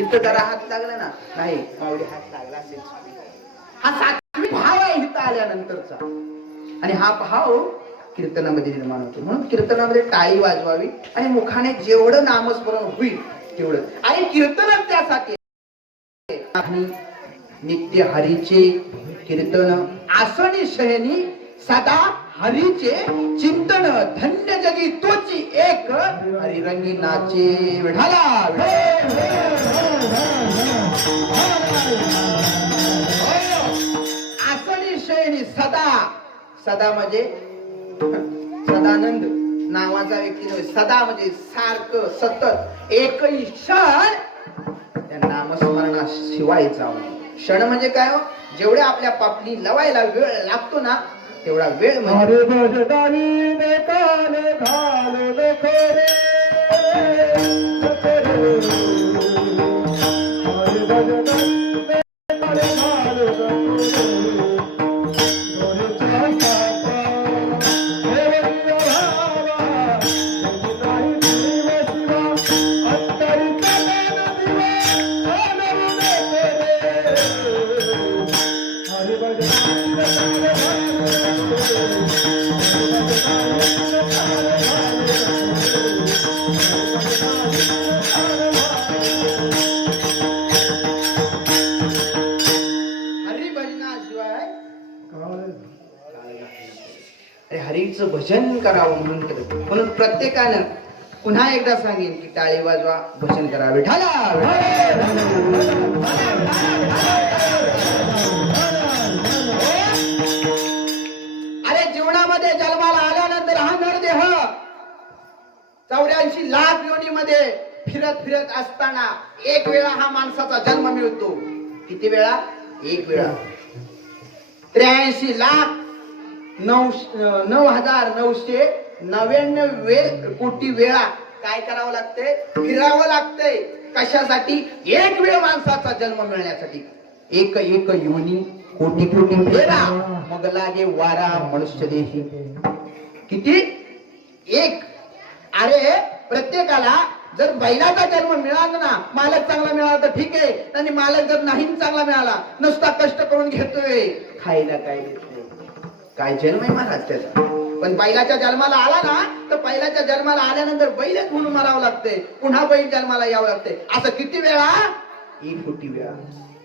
इथं जरा हात लागला ना, नाही माऊली हात लागला असेल. हा सात्विक भाव आहे इथं आल्यानंतरचा. आणि हा भाव कीर्तनामध्ये निर्माण होतो. म्हणून कीर्तनामध्ये टाळी वाजवावी आणि मुखाने जेवढं नामस्मरण होईल तेवढं. आणि कीर्तन त्यासाठी नित्य हरीचे कीर्तन आसनी शयनी सदा हरीचे चिंतन धन्य जगी तोची एक हरिरंगी नाचे विठाला. आसनी शयनी सदा, सदा म्हणजे सदानंद नावाचा व्यक्ती नव्हे. सदा म्हणजे सारखं सतत एकही क्षण त्या नामस्मरणाशिवाय जाऊ. क्षण म्हणजे काय हो? जेवढे आपल्या पापणी लवायला वेळ लागतो ना तेवढा वेळ म्हणजे हरीचं भजन करावं म्हणून केलं. म्हणून प्रत्येकानं पुन्हा एकदा सांगेन की टाळी वाजवा, भजन करा विठाला. अरे जीवनामध्ये जन्माला आल्यानंतर हा नरदेह 84 लाख योनीमध्ये फिरत फिरत असताना एक वेळा हा माणसाचा जन्म मिळतो. किती वेळा? एक वेळा. 83,999 कोटी वेळा काय करावं लागतंय? फिरावं लागतंय. कशासाठी? एक वेळ माणसाचा जन्म मिळण्यासाठी. एक एक योनी कोटी कोटी फेरा मग लागे वारा मनुष्य देही. किती? एक. अरे प्रत्येकाला जर बैलाचा जन्म मिळाला ना, मालक चांगला मिळाला तर ठीक आहे. आणि मालक जर नाही चांगला मिळाला, नुसता कष्ट करून घेतोय, खायला काय देत नाही, काय जन्म आहे महाराज त्याचा. पण बैलाच्या जन्माला आला ना तर बैलाच्या जन्माला आल्यानंतर बैलच म्हणून मरावं लागतंय. पुन्हा बैल जन्माला यावं लागतंय. असं किती वेळा? 1 कोटी वेळा.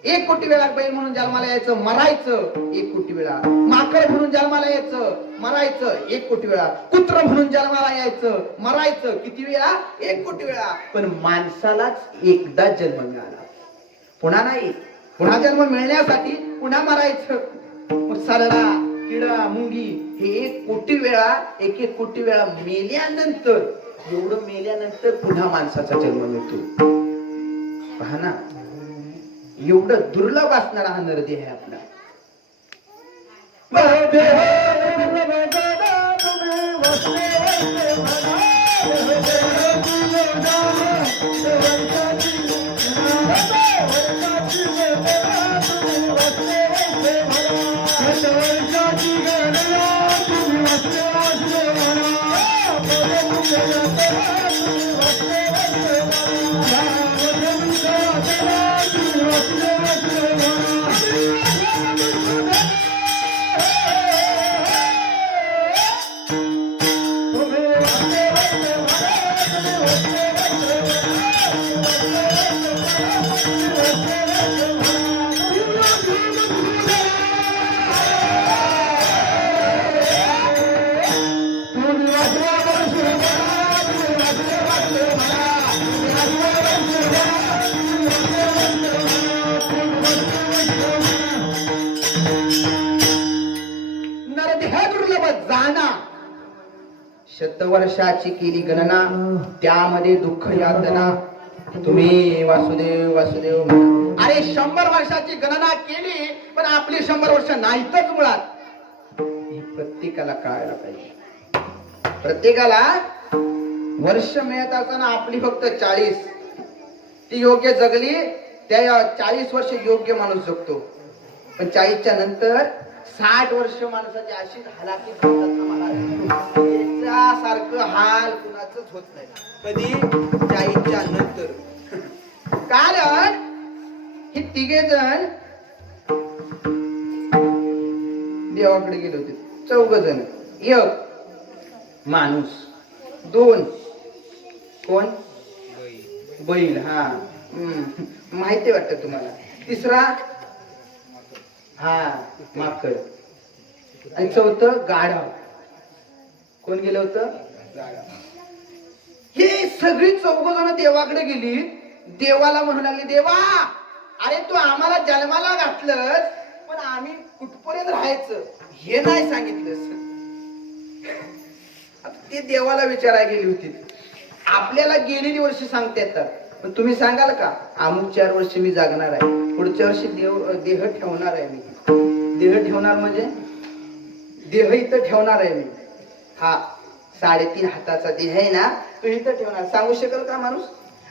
1 कोटी वेळा बैल म्हणून जन्माला यायचं, मरायचं 1 कोटी वेळा. माकड म्हणून जन्माला यायचं, मरायचं 1 कोटी वेळा. कुत्र म्हणून जन्माला यायचं, मरायचं किती वेळा? 1 कोटी वेळा. पण माणसालाच एकदा जन्म मिळाला, पुन्हा नाही. पुन्हा जन्म मिळण्यासाठी पुन्हा मरायचं. सरडा, किडा, मुंगी हे 1 कोटी वेळा, 1 कोटी वेळा मेल्यानंतर, एवढं मेल्यानंतर पुन्हा माणसाचा जन्म मिळतो. पहा ना, एवढं दुर्लभ असणारा हा नरदेह आहे आपला. शतवर्षाची केली गणना, त्यामध्ये दुःख यातना तुम्ही वासुदेव वासुदेव. अरे 100 वर्षाची गणना केली पण आपली 100 वर्ष नाहीतच मुळात. हे प्रत्येकाला कळायला पाहिजे. प्रत्येकाला वर्ष मिळत असताना आपली फक्त 40 ती योग्य जगली. त्या 40 वर्ष योग्य माणूस जगतो. पण 40च्या नंतर 60 वर्ष माणसाची अशी हालाकी सारखं हाल कुणाचंच होत नाही कधी 40च्या नंतर. कारण तिघे जण देवाकडे गेले होते. 4 जण. एक माणूस, 2 कोण, बैल, हा माहिती वाटत तुम्हाला. तिसरा हा माकड, आणि 4थं गाढव. कोण गेलं होतं, गाढव. हे सगळी 4 जण देवाकडे गेली. देवाला म्हणू लागली, देवा अरे तू आम्हाला जन्माला घातलंस, पण आम्ही कुठपर्यंत राहायचं हे नाही सांगितलंस. आता ते देवाला विचारायला गेली होती. आपल्याला गेलेली वर्ष सांगता येतात, पण तुम्ही सांगाल का अमुक 4 वर्ष मी जागणार आहे, पुढच्या वर्षी देह ठेवणार आहे मी. देह ठेवणार म्हणजे देह इथं ठेवणार आहे मी. हा 3.5 हाताचा देह आहे ना, तो इथं ठेवणार. सांगू शकेल का माणूस?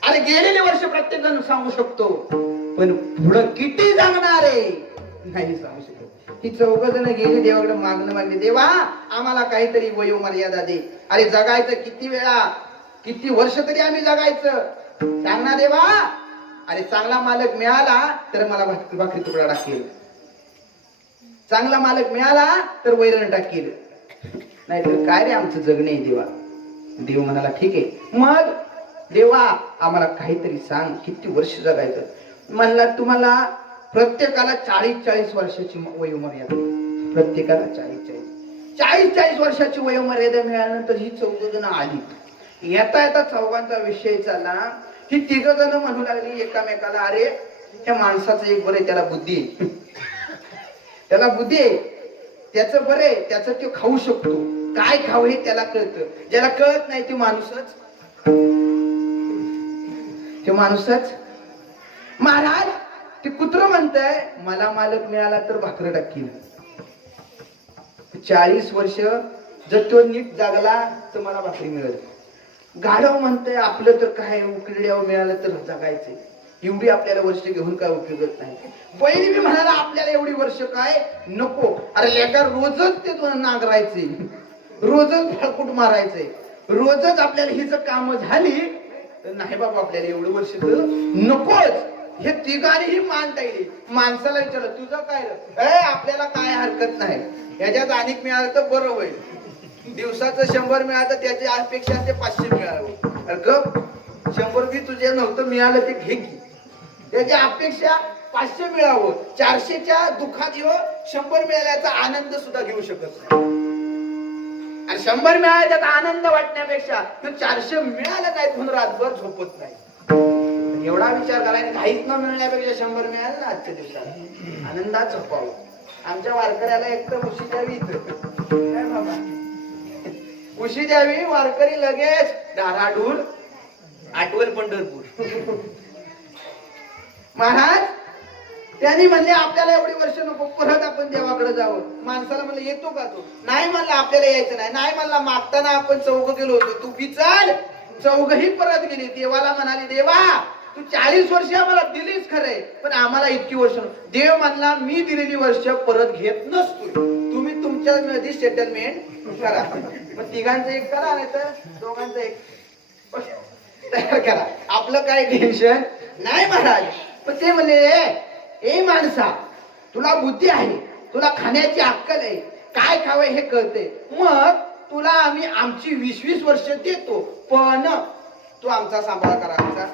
अरे गेलेले वर्ष प्रत्येक जण सांगू शकतो, पण पुढं किती जागणार आहे नाही सांगू शकत. ही 4 जण गेली देवाकडे, मागणे, देवा आम्हाला काहीतरी वयोमर्यादा दे. अरे जगायचं किती वेळा, किती वर्ष तरी आम्ही जगायचं, सांग ना देवा. अरे चांगला मालक मिळाला तर मला भाकरी तुकडा टाकेल, चांगला मालक मिळाला तर वैरण टाकेल, नाहीतर काय रे आमचं जगणे देवा. देव म्हणाला ठीक आहे, मग देवा आम्हाला काहीतरी सांग, किती वर्ष जगायचं. म्हणला तुम्हाला प्रत्येकाला 40-40 वर्षाची वयोमर्यादा, प्रत्येकाला 40-40 वर्षाची वयोमर्यादा मिळाल्यानंतर ही 4 जण आली. येता येता 4घांचा विषय चालला. ही 3 जण म्हणू लागली एकामेकाला, अरे त्या माणसाचं एक बरे, त्याला बुद्धी आहे, त्याला बुद्धी आहे, त्याचं बरे, त्याचं तो खाऊ शकतो, काय खाऊ हे त्याला कळतं. ज्याला कळत नाही ते माणूसच, ते माणूसच. महाराज ते कुत्र म्हणतंय मला मालक मिळाला तर भाकर टाकील. 40 वर्ष जर तो नीट जागला तर मला भाकरी मिळेल. गाढव म्हणतंय आपलं तर काय उकिरड्यावर मिळालं तर जगायचंय, एवढी आपल्याला वर्ष घेऊन काय उपयोगच नाही. बैल बी म्हणाला आपल्याला एवढी वर्ष काय नको. अरे लेका रोजच ते नांगरायचे, रोजच फाळकूट मारायचंय, रोजच आपल्याला ही जर काम झाली तर नाही बाबा आपल्याला एवढं वर्ष तर नकोच. हे तिघांनीही मान टाकली. माणसाला विचारलं तुझं काय रे, आपल्याला काय हरकत नाही, ह्याच्यात अनेक मिळालं तर बरं होईल. दिवसाचं 100 मिळालं त्याची अपेक्षा असते 500 मिळावं. अरे गप, 100 बी तुझे नव्हतं मिळालं ते घे की, त्याची अपेक्षा 500 मिळावं. 400च्या दुःखात 100 मिळाल्याचा आनंद सुद्धा घेऊ शकत नाही. आणि 100 मिळाल्याचा आनंद वाटण्यापेक्षा 400 मिळालं नाही म्हणून रातभर झोपत नाही. एवढा विचार करायला, काहीच न मिळण्यापेक्षा 100 मिळालं ना आजच्या दिवसात आनंदात झोपावं. आमच्या वारकऱ्याला एक तर उशी द्यावी, काय बाबा उशी द्यावी, वारकरी लगेच धाराडूर, आठवल पंढरपूर. महाराज त्यांनी म्हणले आपल्याला एवढी वर्ष नको, परत आपण देवाकडे जावं. माणसाला म्हणलं येतो का तू, नाही म्हणला आपल्याला यायचं नाही, नाही म्हणला मागताना आपण 4 गेलो होतो, तू बी चल. 4ही परत गेली. देवाला म्हणाली देवा तू 40 वर्ष आम्हाला दिलीच खरंय, पण आम्हाला इतकी वर्ष. देव म्हणला मी दिलेली वर्ष परत घेत नसतो, तुम्ही तुमच्या मध्ये सेटलमेंट करा. मग तिघांचं एक करा, नाही तर दोघांचं एक तयार करा, आपलं काय टेन्शन नाही महाराज. पण ते म्हणले ए माणसा तुला बुद्धी आहे, तुला खाण्याची अक्कल आहे, काय खावं हे कळते, मग तुला आम्ही आमची 20-20 वर्ष देतो, पण तू आमचा सांभाळ करायचा,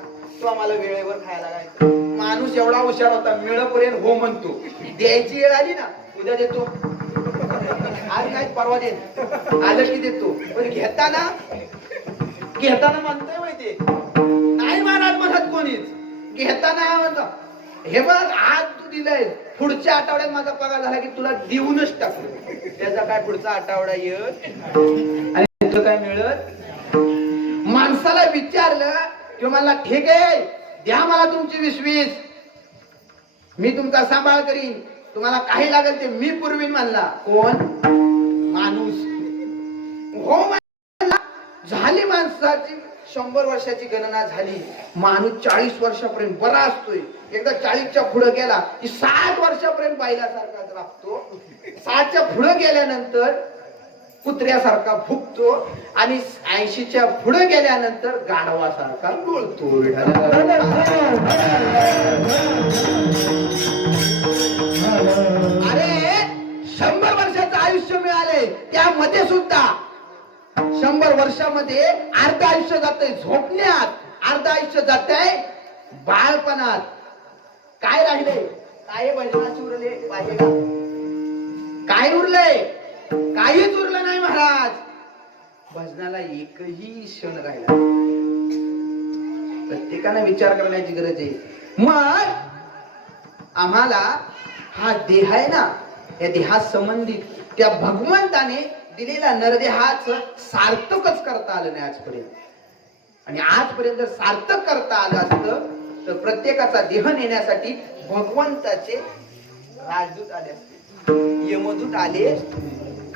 तू आम्हाला वेळेवर खायला घालायचं. माणूस एवढा हुशार होता, मिळपर्यंत हो म्हणतो, द्यायची वेळ आली ना उद्या देतो, आज नाही परवा दे, आलं की देतो. पण घेताना म्हणतोय माहिती नाही महाराज म्हणत कोणीच, घेताना म्हणतो हे बघ आज तू दिलंय, पुढच्या आठवड्यात माझा पगार झाला की तुला देऊनच टाकतो. त्याचा काय पुढचा आठवडा येत आणि तुला काय मिळत. माणसाला विचारलं की मला ठीक आहे द्या मला तुमची 20-20, मी तुमचा सांभाळ करीन, तुम्हाला काही लागेल ते मी पुरवीन म्हणला. कोण माणूस हो म्हणला. झाली माणसाची 100 वर्षाची गणना झाली. माणूस 40 वर्षापर्यंत बरा असतोय. एकदा 40च्या पुढे गेला की 60 वर्षापर्यंत बायलासारखा राहतो. 60च्या पुढे गेल्यानंतर कुत्र्यासारखा भुकतो आणि 80च्या पुढे गेल्यानंतर गाढवासारखा बोलतो. आयुष्य मिळाले त्यामध्ये सुद्धा 100 वर्षामध्ये अर्ध आयुष्य जातंय झोपण्यात, अर्ध आयुष्य जातंय बाळपणात. काय राहिले? काय भजनाची उरले पाहिजे का? काय उरलंय? काहीच उरलं नाही महाराज. भजनाला एकही क्षण राहिला. प्रत्येकाने विचार करण्याची गरज आहे. मग आम्हाला हा देह आहे ना, या देहा संबंधित त्या भगवंताने दिलेल्या नरदेहाचं सार्थकच करता आलं नाही आजपर्यंत. आणि आजपर्यंत जर सार्थक करता आलं असतं तर प्रत्येकाचा देह नेण्यासाठी भगवंताचे राजदूत आले असते, यमदूत आले,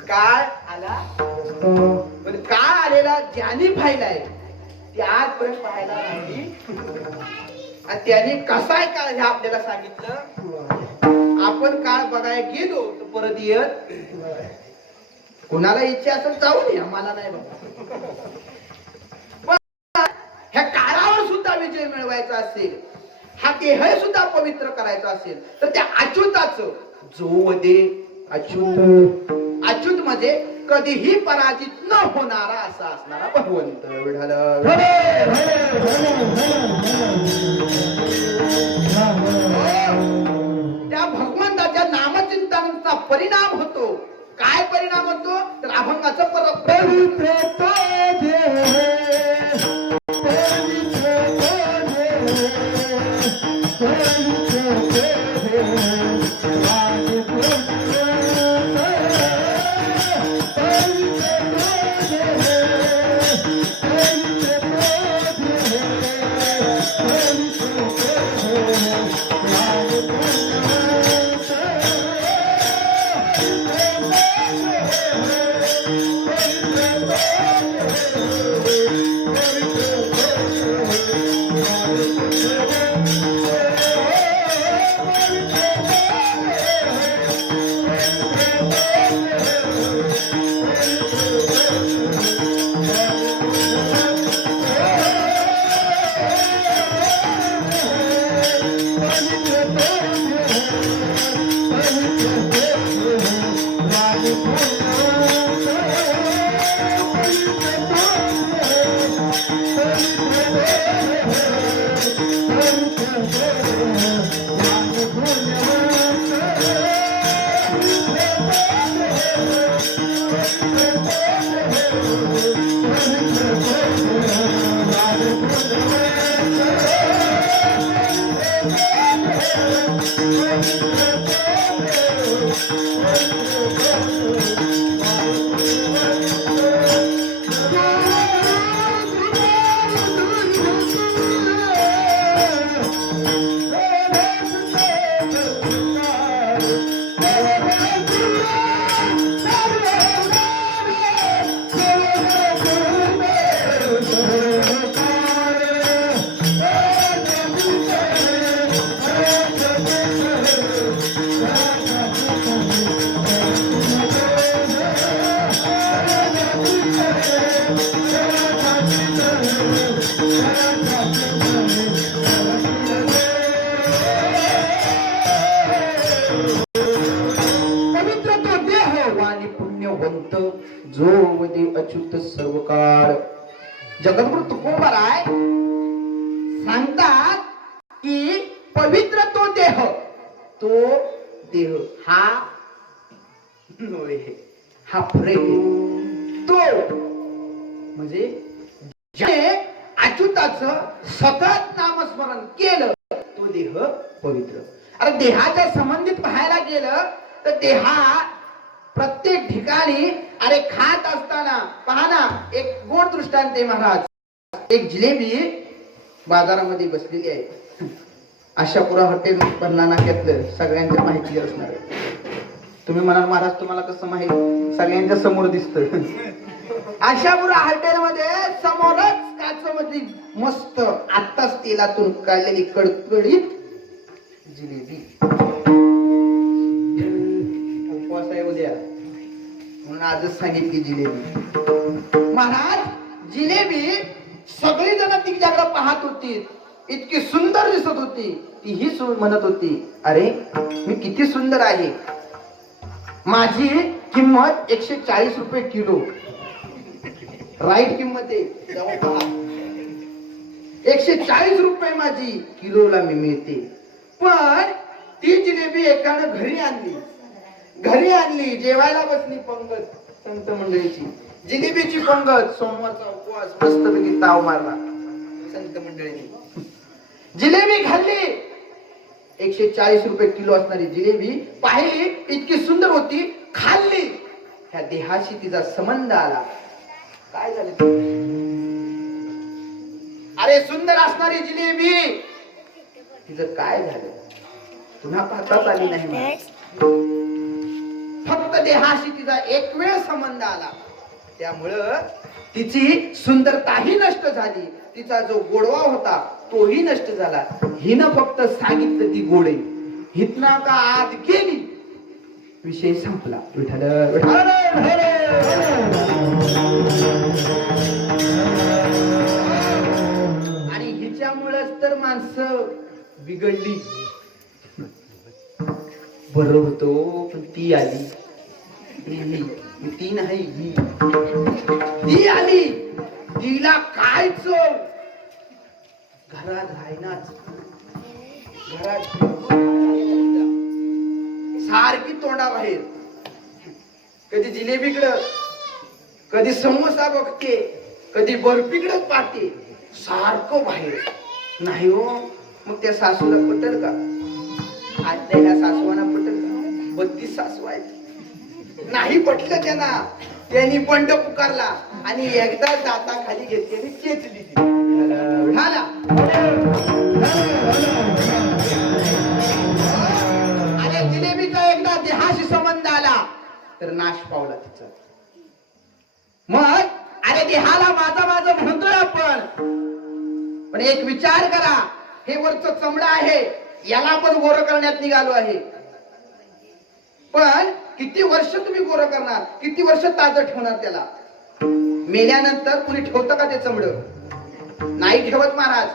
काळ आला. पण काळ आलेला ज्यांनी पाहिलाय ते आजपर्यंत पाहायला नाही. आणि त्याने कसाय काळ हे आपल्याला सांगितलं. आपण काळ बघायला गेलो तर परत येत. कोणाला इच्छा असेल जाऊ नये, मला नाही बघा. पण ह्या काळावर सुद्धा विजय मिळवायचा असेल, हा देह सुद्धा पवित्र करायचा असेल तर त्या अच्युताचं जो दे अच्युत, अच्युत म्हणजे कधीही पराजित न होणारा असा असणारा भगवंत. त्या भगवंताच्या नामचिंतनाचा परिणाम होतो. काय परिणाम होतो तर अभंगाचं जो मध्ये अच्युत सर्व काळ. जगद्गुरु तुकोबाराय सांगतात की पवित्र तो देह, तो देह हा नव्हे, हा फरक आहे. तो म्हणजे ज्याने अच्युताचं सतत नामस्मरण केलं तो देह पवित्र. अरे देहाच्या संबंधित पाहायला गेलं तर देहा प्रत्येक ठिकाणी अरे खात असताना पहा ना, एक गोड दृष्टांत आहे महाराज. एक जिलेबी बाजारामध्ये बसलेली आहे. आशापुरा हॉटेल पन्ना नाक्यातलं सगळ्यांच्या माहिती असणार आहे. तुम्ही म्हणाल महाराज तुम्हाला कसं माहित? सगळ्यांच्या समोर दिसतं. आशापुरा हॉटेल मध्ये समोरच काचमध्ये मस्त आत्ताच तेलातून काढलेली कडकडीत जिलेबी. उपवास आहे उद्या म्हणून आजच सांगितली जिलेबी. महाराज जिलेबी सगळी जण तिच्याकडे पाहत होती, इतकी सुंदर दिसत होती. तीही म्हणत होती अरे मी किती सुंदर आहे. माझी किंमत 140 रुपये किलो. राईट किंमत आहे. तेव्हा पहा, 140 रुपये माझी किलोला मी मिळते. पण ती जिलेबी एकानं घरी आणली जेवायला बसली पंगत संत मंडळीची. जिलेबीची पंगत, सोमवारचा उपवास, मस्तपैकी ताव मारला संत मंडळीने. जिलेबी खाल्ली. 140 रुपये किलो असणारी जिलेबी पाहिली, इतकी सुंदर होती, खाल्ली. ह्या देहाशी तिचा संबंध आला. काय झालं? अरे सुंदर असणारी जिलेबी तिचं काय झालं? पुन्हा पाहताच आली नाही. फक्त देहाशी तिचा एक वेळ संबंध आला. त्यामुळं तिची सुंदरताही नष्ट झाली, तिचा जो गोडवा होता तोही नष्ट झाला. हिनं फक्त सांगितलं ती गोडे, हितना का आत गेली, विषय संपला. विठ्ठल आणि हिच्यामुळेच तर माणसं बिघडली. बरं होतो पण ती आली. ती नाही ही, ती आली. तिला काय चव, घरात राहण्याच, घरात सारखी तोंडाबाहेर. कधी जिलेबीकडं, कधी समोसा बघते, कधी बर्फीकडं पाहते, सारखं बाहेर. नाही हो, मग त्या सासूला पटल का? आजच्या ह्या सासवाना पटल का? 32 सासू आहेत. नाही पटलं त्यांनी बंड पुकारला आणि एकदा दाताखाली घेतली, चेचली ती. आणि जिलेबीचा एकदा देहाशी संबंध आला तर नाश पावला तिचा. मग अरे देहाला माझा म्हणतोय आपण, पण एक विचार करा, हे वरचं चमडा आहे, याला आपण गोरं करण्यात निघालो आहे. पण किती वर्ष तुम्ही गोरं करणार, किती वर्ष ताजं ठेवणार त्याला? मेल्यानंतर कुणी ठेवतं का ते चमड? नाही ठेवत महाराज.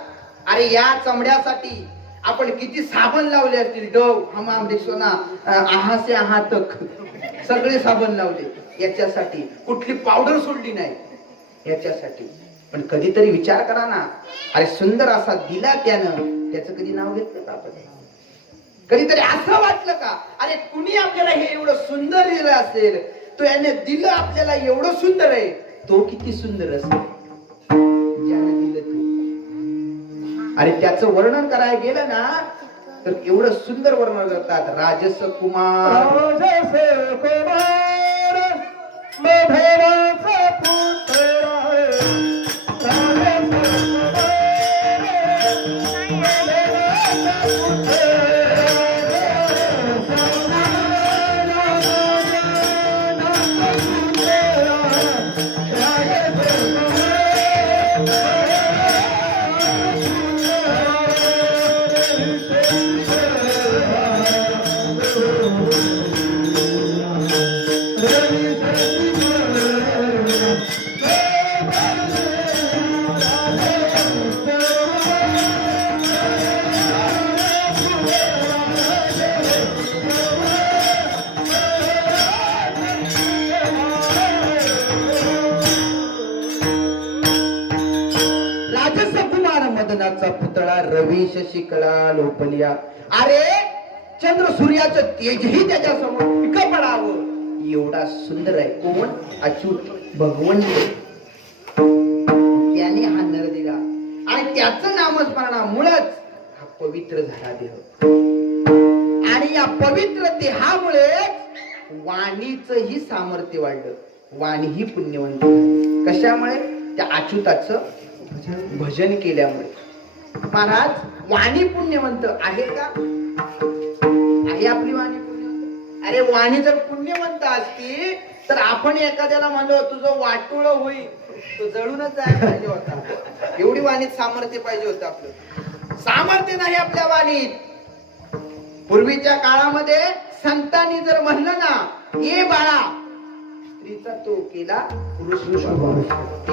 अरे या चमड्यासाठी आपण किती साबण लावले असतील, डव, हमाम, रिसोना, आहा से आहा तक, सगळे साबण लावले याच्यासाठी. कुठली पावडर सोडली नाही याच्यासाठी. पण कधीतरी विचार करा ना, अरे सुंदर असा दिला त्यानं, त्याचं कधी नाव घेतलं का आपण? कधीतरी असं वाटलं का, अरे कुणी आपल्याला हे एवढं सुंदर दिलं असेल, तो याने दिलं आपल्याला एवढं सुंदर आहे, तो किती सुंदर असेल ज्याने दिलं ते. अरे त्याचं वर्णन करायला गेलं ना तर एवढं सुंदर वर्णन करतात. राजस कुमार, मदनाचा पुतळा रवी शशिकला लोपलिया. अरे चंद्र सूर्याचं तेजही त्याच्या समोर फिकं पडावं एवढा सुंदर आहे. कोण? अच्युत भगवंत. त्याने हा नर दिला आणि त्याचं नामस्मरणामुळेच हा पवित्र झाला देह. आणि या पवित्र देहामुळे वाणीचंही सामर्थ्य वाढलं. वाणी ही पुण्यवंत. कशामुळे? त्या अच्युताचं भजन केल्यामुळे. महाराज वाणी पुण्यवंत आहे का? आहे आपली वाणी पुण्यवंत? अरे वाणी जर पुण्यवंत असती तर आपण एखाद्याला म्हणलो तुझं वाटोळ होईल, तो जळूनच जायला पाहिजे होता. एवढी वाणीत सामर्थ्य पाहिजे होतं. आपलं सामर्थ्य नाही आपल्या वाणीत. पूर्वीच्या काळामध्ये संतांनी जर म्हणलं ना, ये बाळा, स्त्रीचा तो केला पुरुष.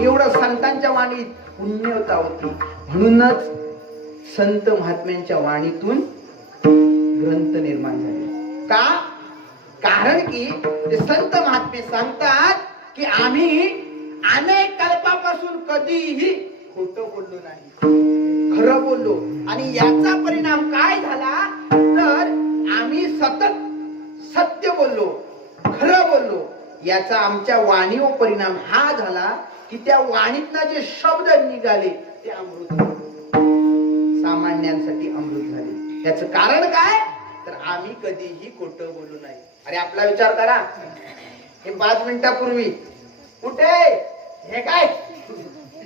एवढं संतांच्या वाणीत पुण्यवता होती. म्हणूनच संत महात्म्यांच्या वाणीतून ग्रंथ निर्माण झाले. का? कारण की ते संत महात्मे सांगतात की आम्ही अनेक कल्पापासून कधीही खोटं बोललो नाही, खरं बोललो. आणि याचा परिणाम काय झाला तर आम्ही सतत सत्य बोललो, खरं बोललो. याचा आमच्या वाणीवर परिणाम हा झाला की त्या वाणीतनं जे शब्द निघाले ते अमृत, सामान्यांसाठी अमृत झाले. त्याचं कारण काय तर आम्ही कधीही खोटं बोलू नाही. अरे आपला विचार करा, हे 5 मिनिटापूर्वी कुठे हे काय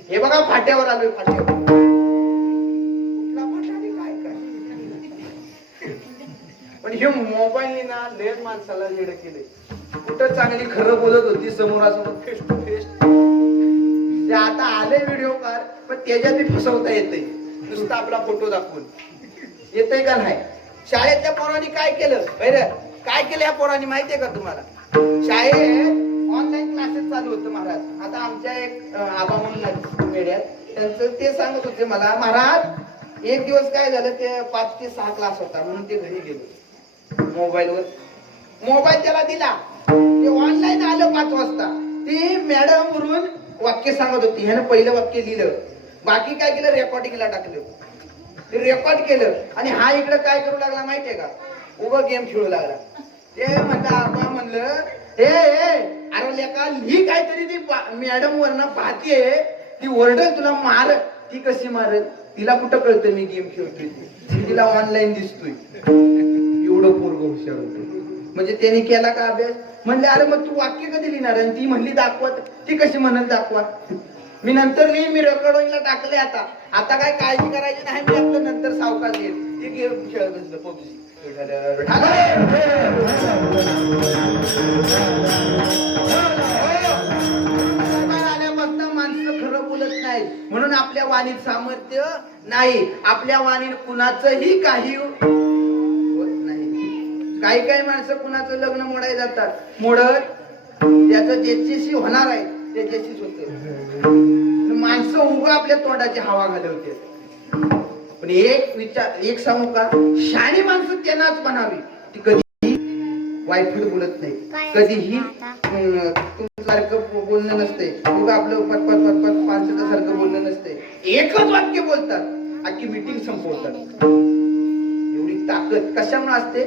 हे बघा फाट्यावर आलोय, फाट्यावर कुठला फाटा आणि काय काय. पण हे मोबाईलने ना लय माणसाला वेड केले. कुठं चांगली खरं बोलत होती समोरासमोर फेस टू फेस, ते आता आले व्हिडिओ कार पण त्याच्यात फसवता येते. नुसता आपला फोटो दाखवून येतंय का नाही. शाळेतल्या पोरांनी काय केलं बरं, काय केलं या पोरांनी माहितीये का तुम्हाला. शाळेत ऑनलाईन क्लासेस चालू होतं महाराज. आता आमच्या एक आबा म्हणून मेड्यात त्यांचं ते सांगत होते मला, महाराज एक दिवस काय झालं ते 5 ते 6 क्लास होता म्हणून ते घरी गेलो. मोबाईल त्याला दिला, ते ऑनलाईन आलं 5 वाजता. ती मॅडम वरून वाक्य सांगत होती, ह्यानं पहिलं वाक्य लिहिलं, बाकी काय केलं रेकॉर्डिंगला टाकलं, ते रेकॉर्ड केलं. आणि हा इकडे काय करू लागला माहितीये का, उभं गेम खेळू लागला. ते म्हणता आबा म्हणलं हे अरे लेका ही काहीतरी ती मॅडम वरनं पाहतीये, ती ओरडल तुला मार. ती कशी मारल, तिला कुठं कळतं मी गेम खेळतोय, तिला ऑनलाईन दिसतोय. एवढं पोरग हुशार होतं. म्हणजे त्याने केला का अभ्यास. म्हणले अरे मग तू वाक्य कधी लिहिणार. आणि ती म्हणली दाखवत. ती कशी म्हणत दाखवा, मी नंतर लिहिन, मी रेकॉर्डिंगला टाकले. आता काय काळजी करायची नाही, मी आपलं नंतर सावकाश येईल. ते गेम खेळत बसलं पबजी. आल्यापासून माणसं खरं बोलत नाही म्हणून आपल्या वाणीत सामर्थ्य नाही. आपल्या वाणीत कुणाचंही काही होत नाही. काही माणसं कुणाचं लग्न मोडायला जातात, मोडत त्याचं ज्याच्याशी होणार आहे त्याच्याशीच होत. माणसं उगा आपल्या तोंडाची हवा घालवते. पण एक सांगू का, शाणी माणसं त्यांनाच बनावी, ती कधी वाईट बोलत नाही, कधीही तुमच्यासारखं बोलणं नसते, उगा आपलं पटपट पटपट पांचटासारखं बोलणं नसते. एकच वाक्य बोलतात, अख्खी मीटिंग संपवतात. एवढी ताकद कशामुळे असते,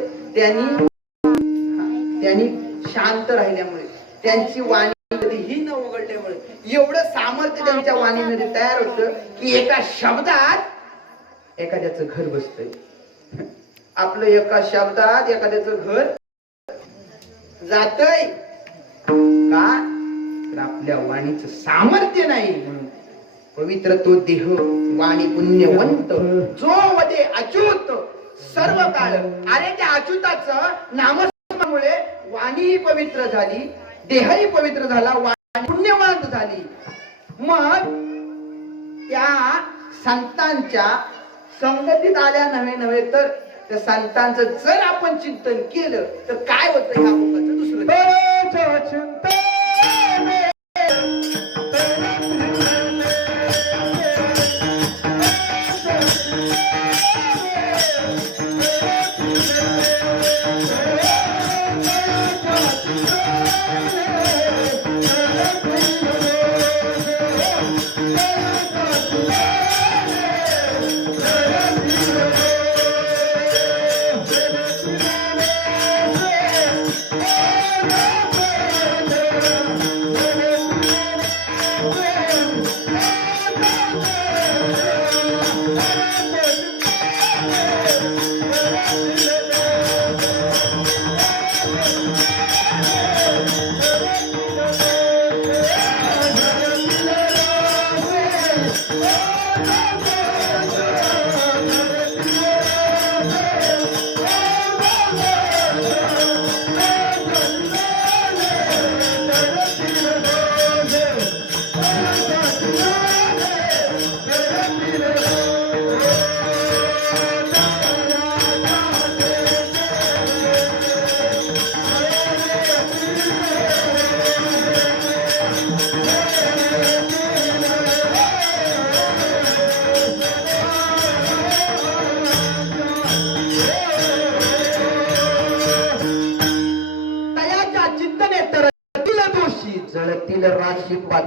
त्यांनी शांत राहिल्यामुळे, त्यांची वाणी कधीही न उघडल्यामुळे. एवढं सामर्थ्य त्यांच्या वाणीमध्ये तयार होतं की एका शब्दात एखाद्याचं घर बसतंय. आपलं एका शब्दात एखाद्याचं घर जातंय का तर आपल्या वाणीचं सामर्थ्य नाही. म्हणून पवित्र तो देह वाणी पुण्यवंत जो वदे अच्युत सर्व काळ. अरे त्या अच्युताचं नामस्मरणामुळे वाणीही पवित्र झाली, देहही पवित्र झाला, वाणी पुण्यवंत झाली. मग त्या संतांच्या संगतीत आल्या नव्हे तर त्या संतांचं जर आपण चिंतन केलं तर काय होतं ह्या मुखाचं दुसरं चिंतन.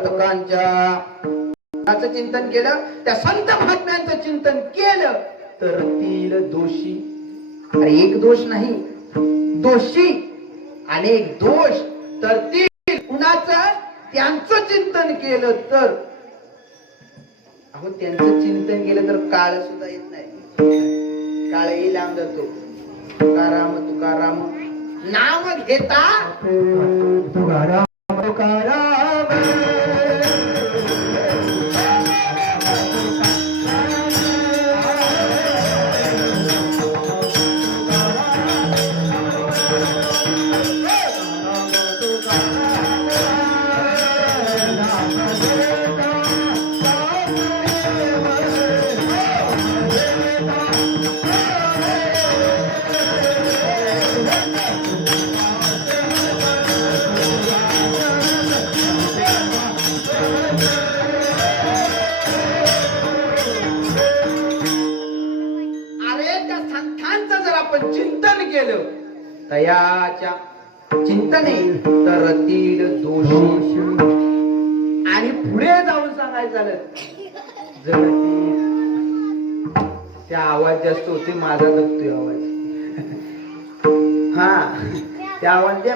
पातकांच्या चिंतन केलं, त्या संत महात्म्यांचं चिंतन केलं तर तील दोषी, अरे एक दोष नाही, दोषी अनेक दोष तर तील कुणाचं, त्यांचं चिंतन केलं तर. अहो त्यांचं चिंतन केलं तर काळ सुद्धा येत नाही, काळही लांब जातो. तुकाराम तुकाराम नाम घेता तुकाराम तुकाराम. चिंतन केलं तयाच्या चिंतने तर तील दोषी. आणि पुढे जाऊन सांगायचं झालं जर त्या आवाज जास्त होते, माझा दबतोय आवाज. हा त्या आवाज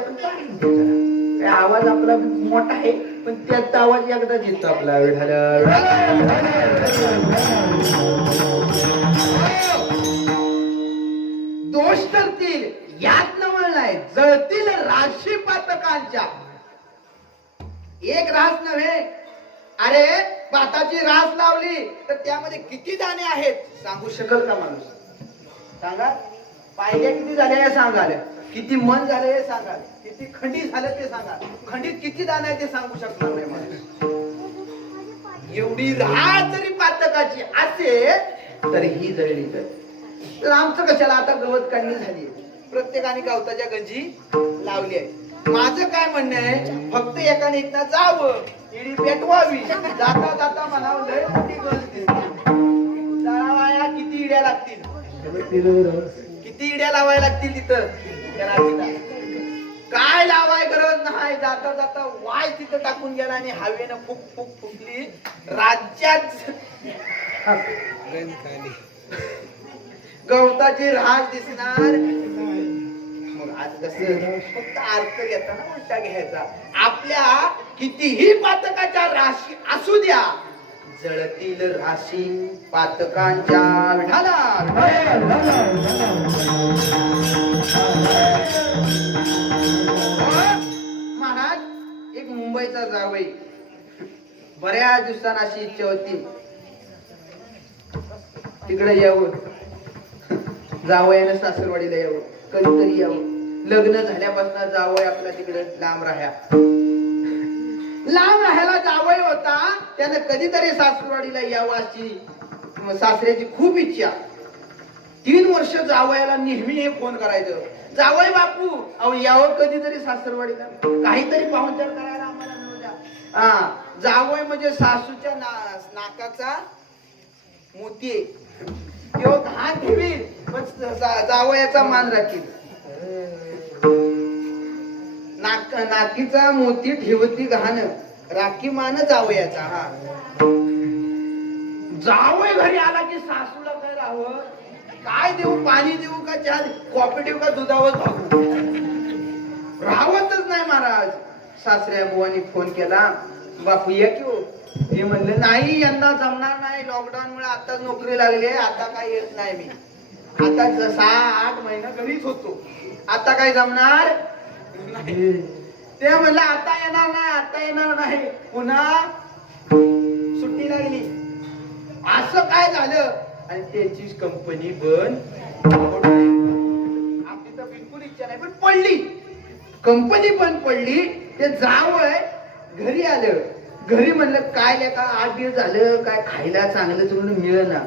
आवाज आपला मोठा आहे पण त्याचा आवाज एकदाच येतो आपला. दोष करतील यात न म्हणलाय, जळतील राशी पातकांच्या. एक रास नव्हे, अरे भाताची रास लावली तर त्यामध्ये किती दाणे आहेत सांगू शकेल का माणूस? सांगा. पायल्या किती झाल्या हे सांगाल, किती मन झाले हे सांगाल, किती खंडित झाले ते सांगा, खंडित किती दाणे आहे ते सांगू शकणार नाही माणूस. एवढी रास जरी पातकाची असेल तर ही जळली तर आमचं कशाला, आता गवत काढणी झाली, प्रत्येकाने गवताच्या गंजी लावली आहे. माझं काय म्हणणं आहे, फक्त एकाने एकदा जावं, इडी पेटवावी, जाता जाता म्हणावं लय मोठी गंज जळावाया किती इड्या लागतील, किती इड्या लावायला लागतील तिथं त्या राशीला. काय लावाय गरज नाही, जाता जाता वाय तिथं टाकून गेला आणि हवेनं फुक फुक फुकली राज्यात गवताची रास दिसणार. मग आज कसं फक्त अर्थ घेताना उलटा घ्यायचा. आपल्या कितीही पातकाच्या राशी असू द्या, जळतील राशी पातकांच्या. महाराज, एक मुंबईचा जावई, बऱ्याच दिवसांनी अशी इच्छा होती तिकडे यावं, जावयानं सासरवाडीला यावं, कधीतरी यावं. लग्न झाल्यापासून जावय आपला तिकडे लांब राहायला जावय होता, त्यानं कधीतरी सासरवाडीला यावं अशी सासऱ्याची खूप इच्छा. 3 वर्ष जावयाला नेहमी हे फोन करायचं, जावय बापू अहो यावं कधीतरी सासरवाडीला, काहीतरी पाहुणचार करायला आम्हाला मिळू द्या. हा, जावय म्हणजे सासूच्या नाकाचा मोती, किंवा घाण ठेवी पण जावयाचा मान राखील. नाकीचा मोती ठेवती घाण, राखी मान जावयाचा. हा, जावय घरी आला की सासूला काय राहावं, काय देऊ, पाणी देऊ का चहा, कॉफी देऊ का दुधावर भागू, राहवतच नाही महाराज. सासऱ्या बुवानी फोन केला, बापू या की हो. हे म्हणलं नाही यंदा जमणार नाही, लॉकडाऊन मुळे आता नोकरी लागली आहे, आता काय येत नाही मी, आता 6-8 महिना घरीच होतो, आता काय जमणार नाही. ते म्हणलं आता येणार नाही, पुन्हा सुट्टी लागली. असं काय झालं आणि त्यांची कंपनी बंद. आपली तर बिलकुल इच्छा नाही पण पडली, कंपनी बंद पडली. ते जावय घरी आलं, घरी म्हणलं काय लेका 8 दिवस झालं काय खायला चांगलं चुंगलं मिळेना,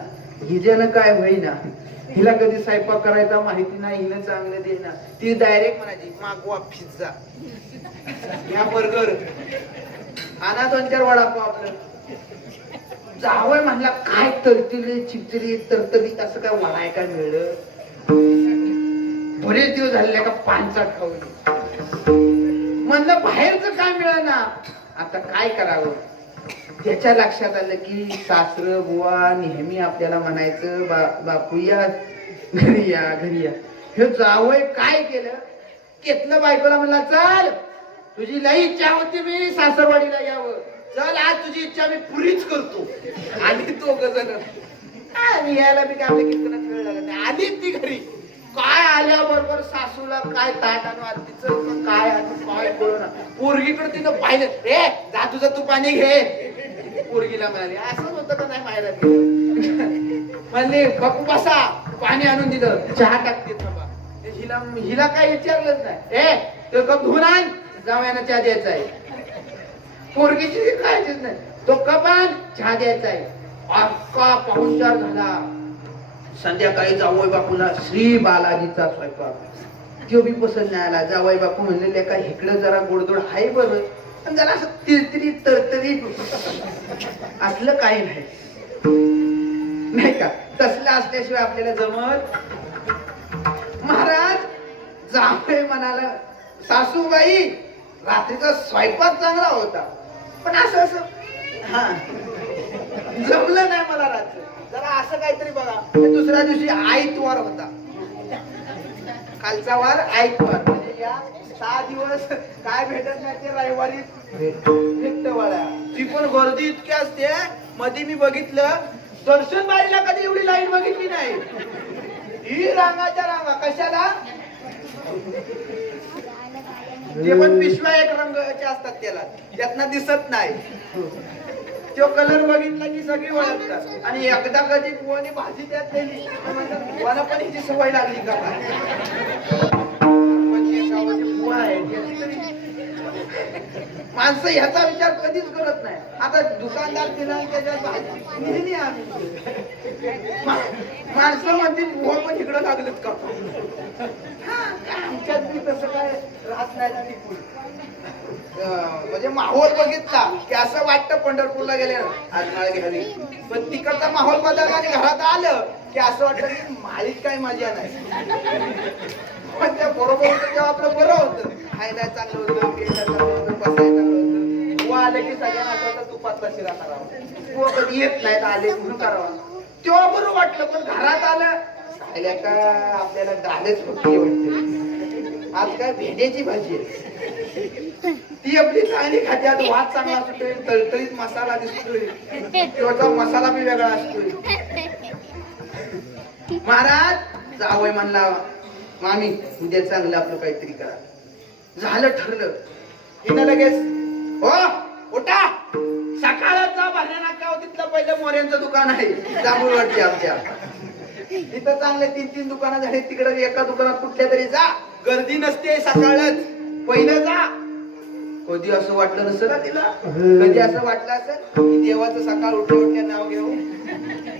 हिच्यानं काय होईना, हिला कधी स्वयंपाक करायचा माहिती नाही, हिनं चांगलं देईना. ती डायरेक्ट म्हणायची मागवा पिझ्झा, या बर्गर, आणा 2-4 वडापाव. आपलं जावय म्हणला काय तरतरी चिपचिरी तरतरी असं काय वडाय काय मिळलं, बरेच दिवस झाले का पानचाट खाऊन. म्हणलं बाहेरचं काय मिळेना, आता काय करावं. त्याच्या लक्षात आलं की सासर बुवा नेहमी आपल्याला म्हणायचं बापू या घरी या घरी या. हे जावय काय केलं, घेतलं बायकोला, म्हणला चल तुझी लई इच्छा होती मी सासरवाडीला यावं, चल आज तुझी इच्छा मी पुरीच करतो. आणि तो गजन यायला बी काय आपल्या कीर्तनात वेळ लागत नाही. आली ती घरी, काय आल्याबरोबर सासूला काय ताट आणू तिचं काय काय कळना. पोरगीकडे तिनं पाहिलं, रे जा तुझं तू पाणी घे. पोरगीला म्हणाली असंच होतं का नाही माहेरात गेलं. म्हणले बापू बसा, पाणी आणून दिलं, चहा टाकते थांबा. हिला काय विचारलंच नाही, तो कप धुवून आण, जावयानं चहा द्यायचा आहे. पोरगीची काळजीच नाही, तो कप आण, चहा द्यायचा आहे. अख्खा पाहुणचार झाला. संध्याकाळी जावई बापूला श्री बालाजीचा स्वयंपाक, तो बी पसंत नाही आला. जावई बापू म्हणलेले का इकडं जरा गोडधोड आहे बरं, पण जरा असं तिरतरी तरतरी असलं काही नाही का, तसलं असल्याशिवाय आपल्याला जमत. महाराज जावई म्हणाला, सासूबाई रात्रीचा स्वयंपाक चांगला होता, पण असं हा जमलं नाही मला रात्री, जरा असं काहीतरी बघा. दुसऱ्या दिवशी आईतवार होता, कालचा वार आईतवार, म्हणजे या 6 दिवस काय भेटत नाही ते रविवारी भेटत वाड्या. ती पण गर्दी इतकी असते. मध्ये मी बघितलं, दर्शन बारीला कधी एवढी लाईन बघितली नाही. ही रांगाच्या रांगा कशाला, ते पण पिशव्या एक रंगाच्या असतात, त्यातनं दिसत नाही. तो कलर बघितला की सगळी ओळखतात. आणि एकदा कधी बुवानी भाजी त्यात दिली, बुवाला पण हिची सवय लागली का, बुवा आहे माणसं ह्याचा विचार कधीच करत नाही. आता दुकानदार दिला त्याच्यात भाजी नेहमी आम्ही माणसं म्हणतील बुवा पण इकडं लागलेत का. आमच्यात बी तसं काय राहत नाही. म्हणजे माहोल बघितला की असं वाटतं पंढरपूरला गेले आज माळ घ्यावी, पण तिकडचा माहोल बदलला आणि घरात आलं की असं वाटतं की माळीत काही मजा नाही. पण त्या बरोबर होतं तेव्हा आपलं बरं होतं, खायला चांगलं होतं, प्यायला चांगलं होतं, बसायला चांगलं होतं. बुवा आले की सगळ्यांना असं वाटतं तुपातला शिरा करावा, बुवा कधी येत नाहीत आले म्हणून करावा, तेव्हा बरं वाटलं. पण घरात आलं खायला का आपल्याला डाळच होती वाटते. आज काय भेंड्याची भाजी आहे, ती आपली चांगली खात्यात, वाद चांगला असतोय, तळतळीत मसाला दिसतोय, किंवा मसाला बी वेगळा असतोय. महाराज जावई म्हणला, मामी उद्या चांगलं आपलं काहीतरी करा. झालं ठरलं. हिनं लगेच हो उठा, सकाळचा भरण्या नाका तिथलं पहिलं मोऱ्यांचं दुकान आहे जांभूळवाडची आमच्या, इथं चांगले 3-3 दुकानं झाले. तिकडे एका दुकानात कुठल्या तरी जा, गर्दी नसते सकाळच, पहिलं जा. कधी असं वाटलं नसेल ना तिला, कधी असं वाटलं असेल की देवाचं सकाळ उठल्या नाव घेऊ,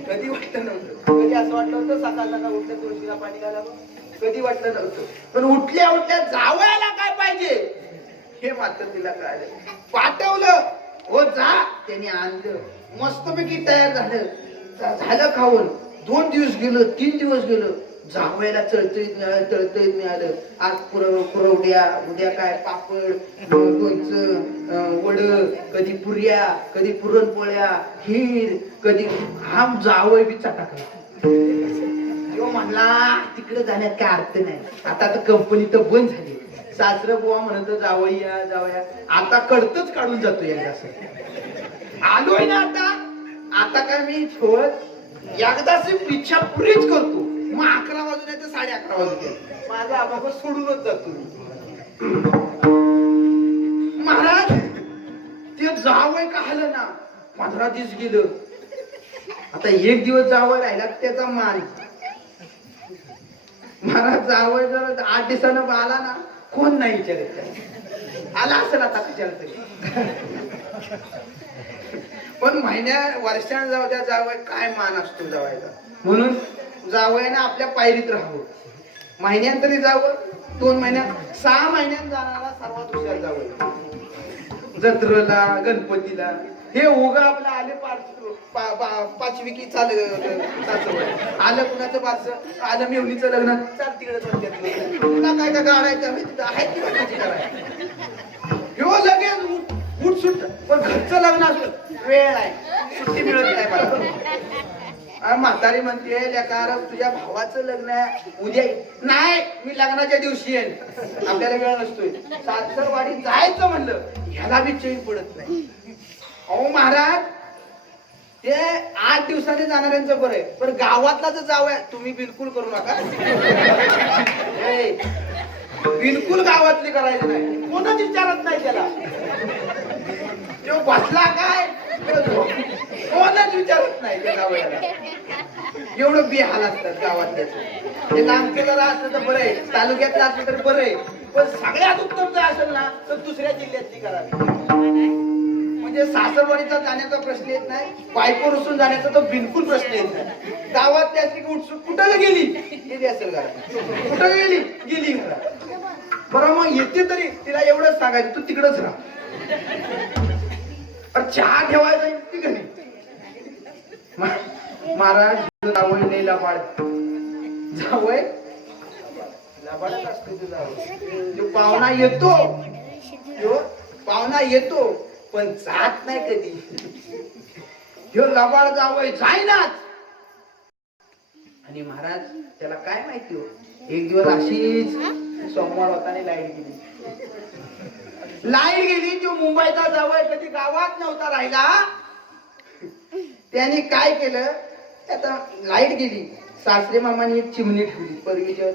कधी वाटलं नव्हतं. कधी असं वाटलं होतं सकाळ सकाळ उठल्या तुळशीला पाणी घालावं, कधी वाटलं नव्हतं. पण उठल्या उठल्या जावयाला काय पाहिजे हे मात्र तिला कळालं. पाठवलं, हो जा, त्याने आणलं, मस्तपैकी तयार झालं खाऊन. 2 दिवस गेलं, 3 दिवस गेलं, जावयाला तळतळीत मिळालं. आज पुरवड्या, उद्या काय पापड, लोणचं, वड, कधी पुऱ्या, कधी पुरणपोळ्या, खीर, कधी आम. जावय बी चटाकला. तो म्हणला तिकडे जाण्यात काय अर्थ नाही, आता तर कंपनी तर बंद झाली. सासरं बुवा म्हणत जावई या जावया, आता कडतच काढून जातो एकदा. आलोय ना आता काय मी छोड एकदाची पिच्छा पुरीच करतो. मग 11 वाजून नाही तर 11:30 वाजून माझा आबाबा सोडूनच जातो. महाराज ते जावय का आलं ना, 15 दिवस गेलं. आता 1 दिवस जावय राहिला त्याचा मान. महाराज जावय जर 8 दिवसानं आला ना, कोण नाही विचारत, आला असेल आता विचारत. पण वर्षाने जाऊ द्या, जावय काय मान असतो जावायचा. म्हणून जावयाने आपल्या पायरीत राहावं. महिन्यात तरी जावं, 2 महिन्यात, 6 महिन्यात जाणारा सर्वात हुशार जावं. जत्रेला, गणपतीला हे उगा आपलं आले 5वी की चाल आलं कुणाचं बारस, आलं मेवणीचं लग्न, चाल तिकडे पुन्हा काय का गाडायचं आहे ती करायचं. ह्यो लगेच उठ सुट. पण घरचं लग्न असलं वेळ आहे, सुट्टी मिळत नाही मला. म्हातारी म्हणते लेकार तुझ्या भावाचं लग्न आहे उद्या नाही, मी लग्नाच्या दिवशी येईन, आपल्याला वेळ नसतोय. सासरवाडी जायचं म्हणलं ह्याला बी चैन पडत नाही. अहो महाराज, ते 8 दिवसांनी जाणाऱ्यांचं बरं आहे, पण गावातला जर जावं तुम्ही बिलकुल करू नका. बिलकुल गावातली करायचं नाही, कोणच विचारत नाही त्याला. तो बसला काय कोणच विचारत नाही त्या गावाला. एवढं बेहाल असतात गावातले. ते लांबचे जरा असलं तर बरं आहे, तालुक्यातलं असलं तर बरं आहे, पण सगळ्यात उत्तम जर असेल ना तर दुसऱ्या जिल्ह्यातली करावी. म्हणजे सासरवाडीचा जाण्याचा प्रश्न येत नाही, बायको रुसून जाण्याचा तर बिलकुल प्रश्न येत नाही. गावात त्याची उत्सुक कुठं गेली गेली असेल घरात, कुठं गेली गेली घरात. बरं मग येते तरी तिला एवढंच सांगायचं तू तिकडच राहा. चहा ठेवायचा ती घरी. महाराज जावय नाही लबाड, जावय लबाडच असतो तो जावय. जो पाहुणा येतो, जो पाहुणा येतो पण जात नाही कधी. ह्यो लबाड जावय जाईनाच. आणि महाराज त्याला काय माहिती हो, एक दिवस अशीच सोमवार होता आणि लाईट गेली. लाईट गेली. जो मुंबईचा जावय कधी गावात नव्हता राहिला, त्याने काय केलं, आता लाईट गेली, सासरे मामाने एक चिमणी ठेवली. पूर्वी जेव्हा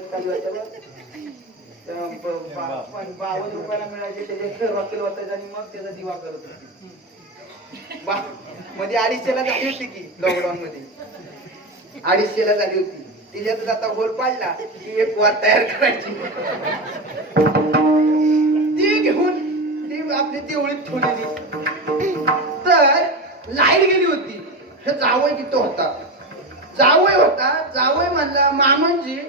52 रुपयाला मिळायचे त्याचे रॉकेल वाटायचं आणि मग त्याचा दिवा करत होता. मध्ये 250ला झाली होती की लॉकडाऊन मध्ये 250ला झाली होती. त्याच्यातच आता होल पाडला की एक वाट तयार करायची, ती घेऊन ती आपली तेवढीच ठेवलेली. तर लाईट गेली होती, हे जावई तिथं होता. जावई होता, जावई म्हणला मामांजी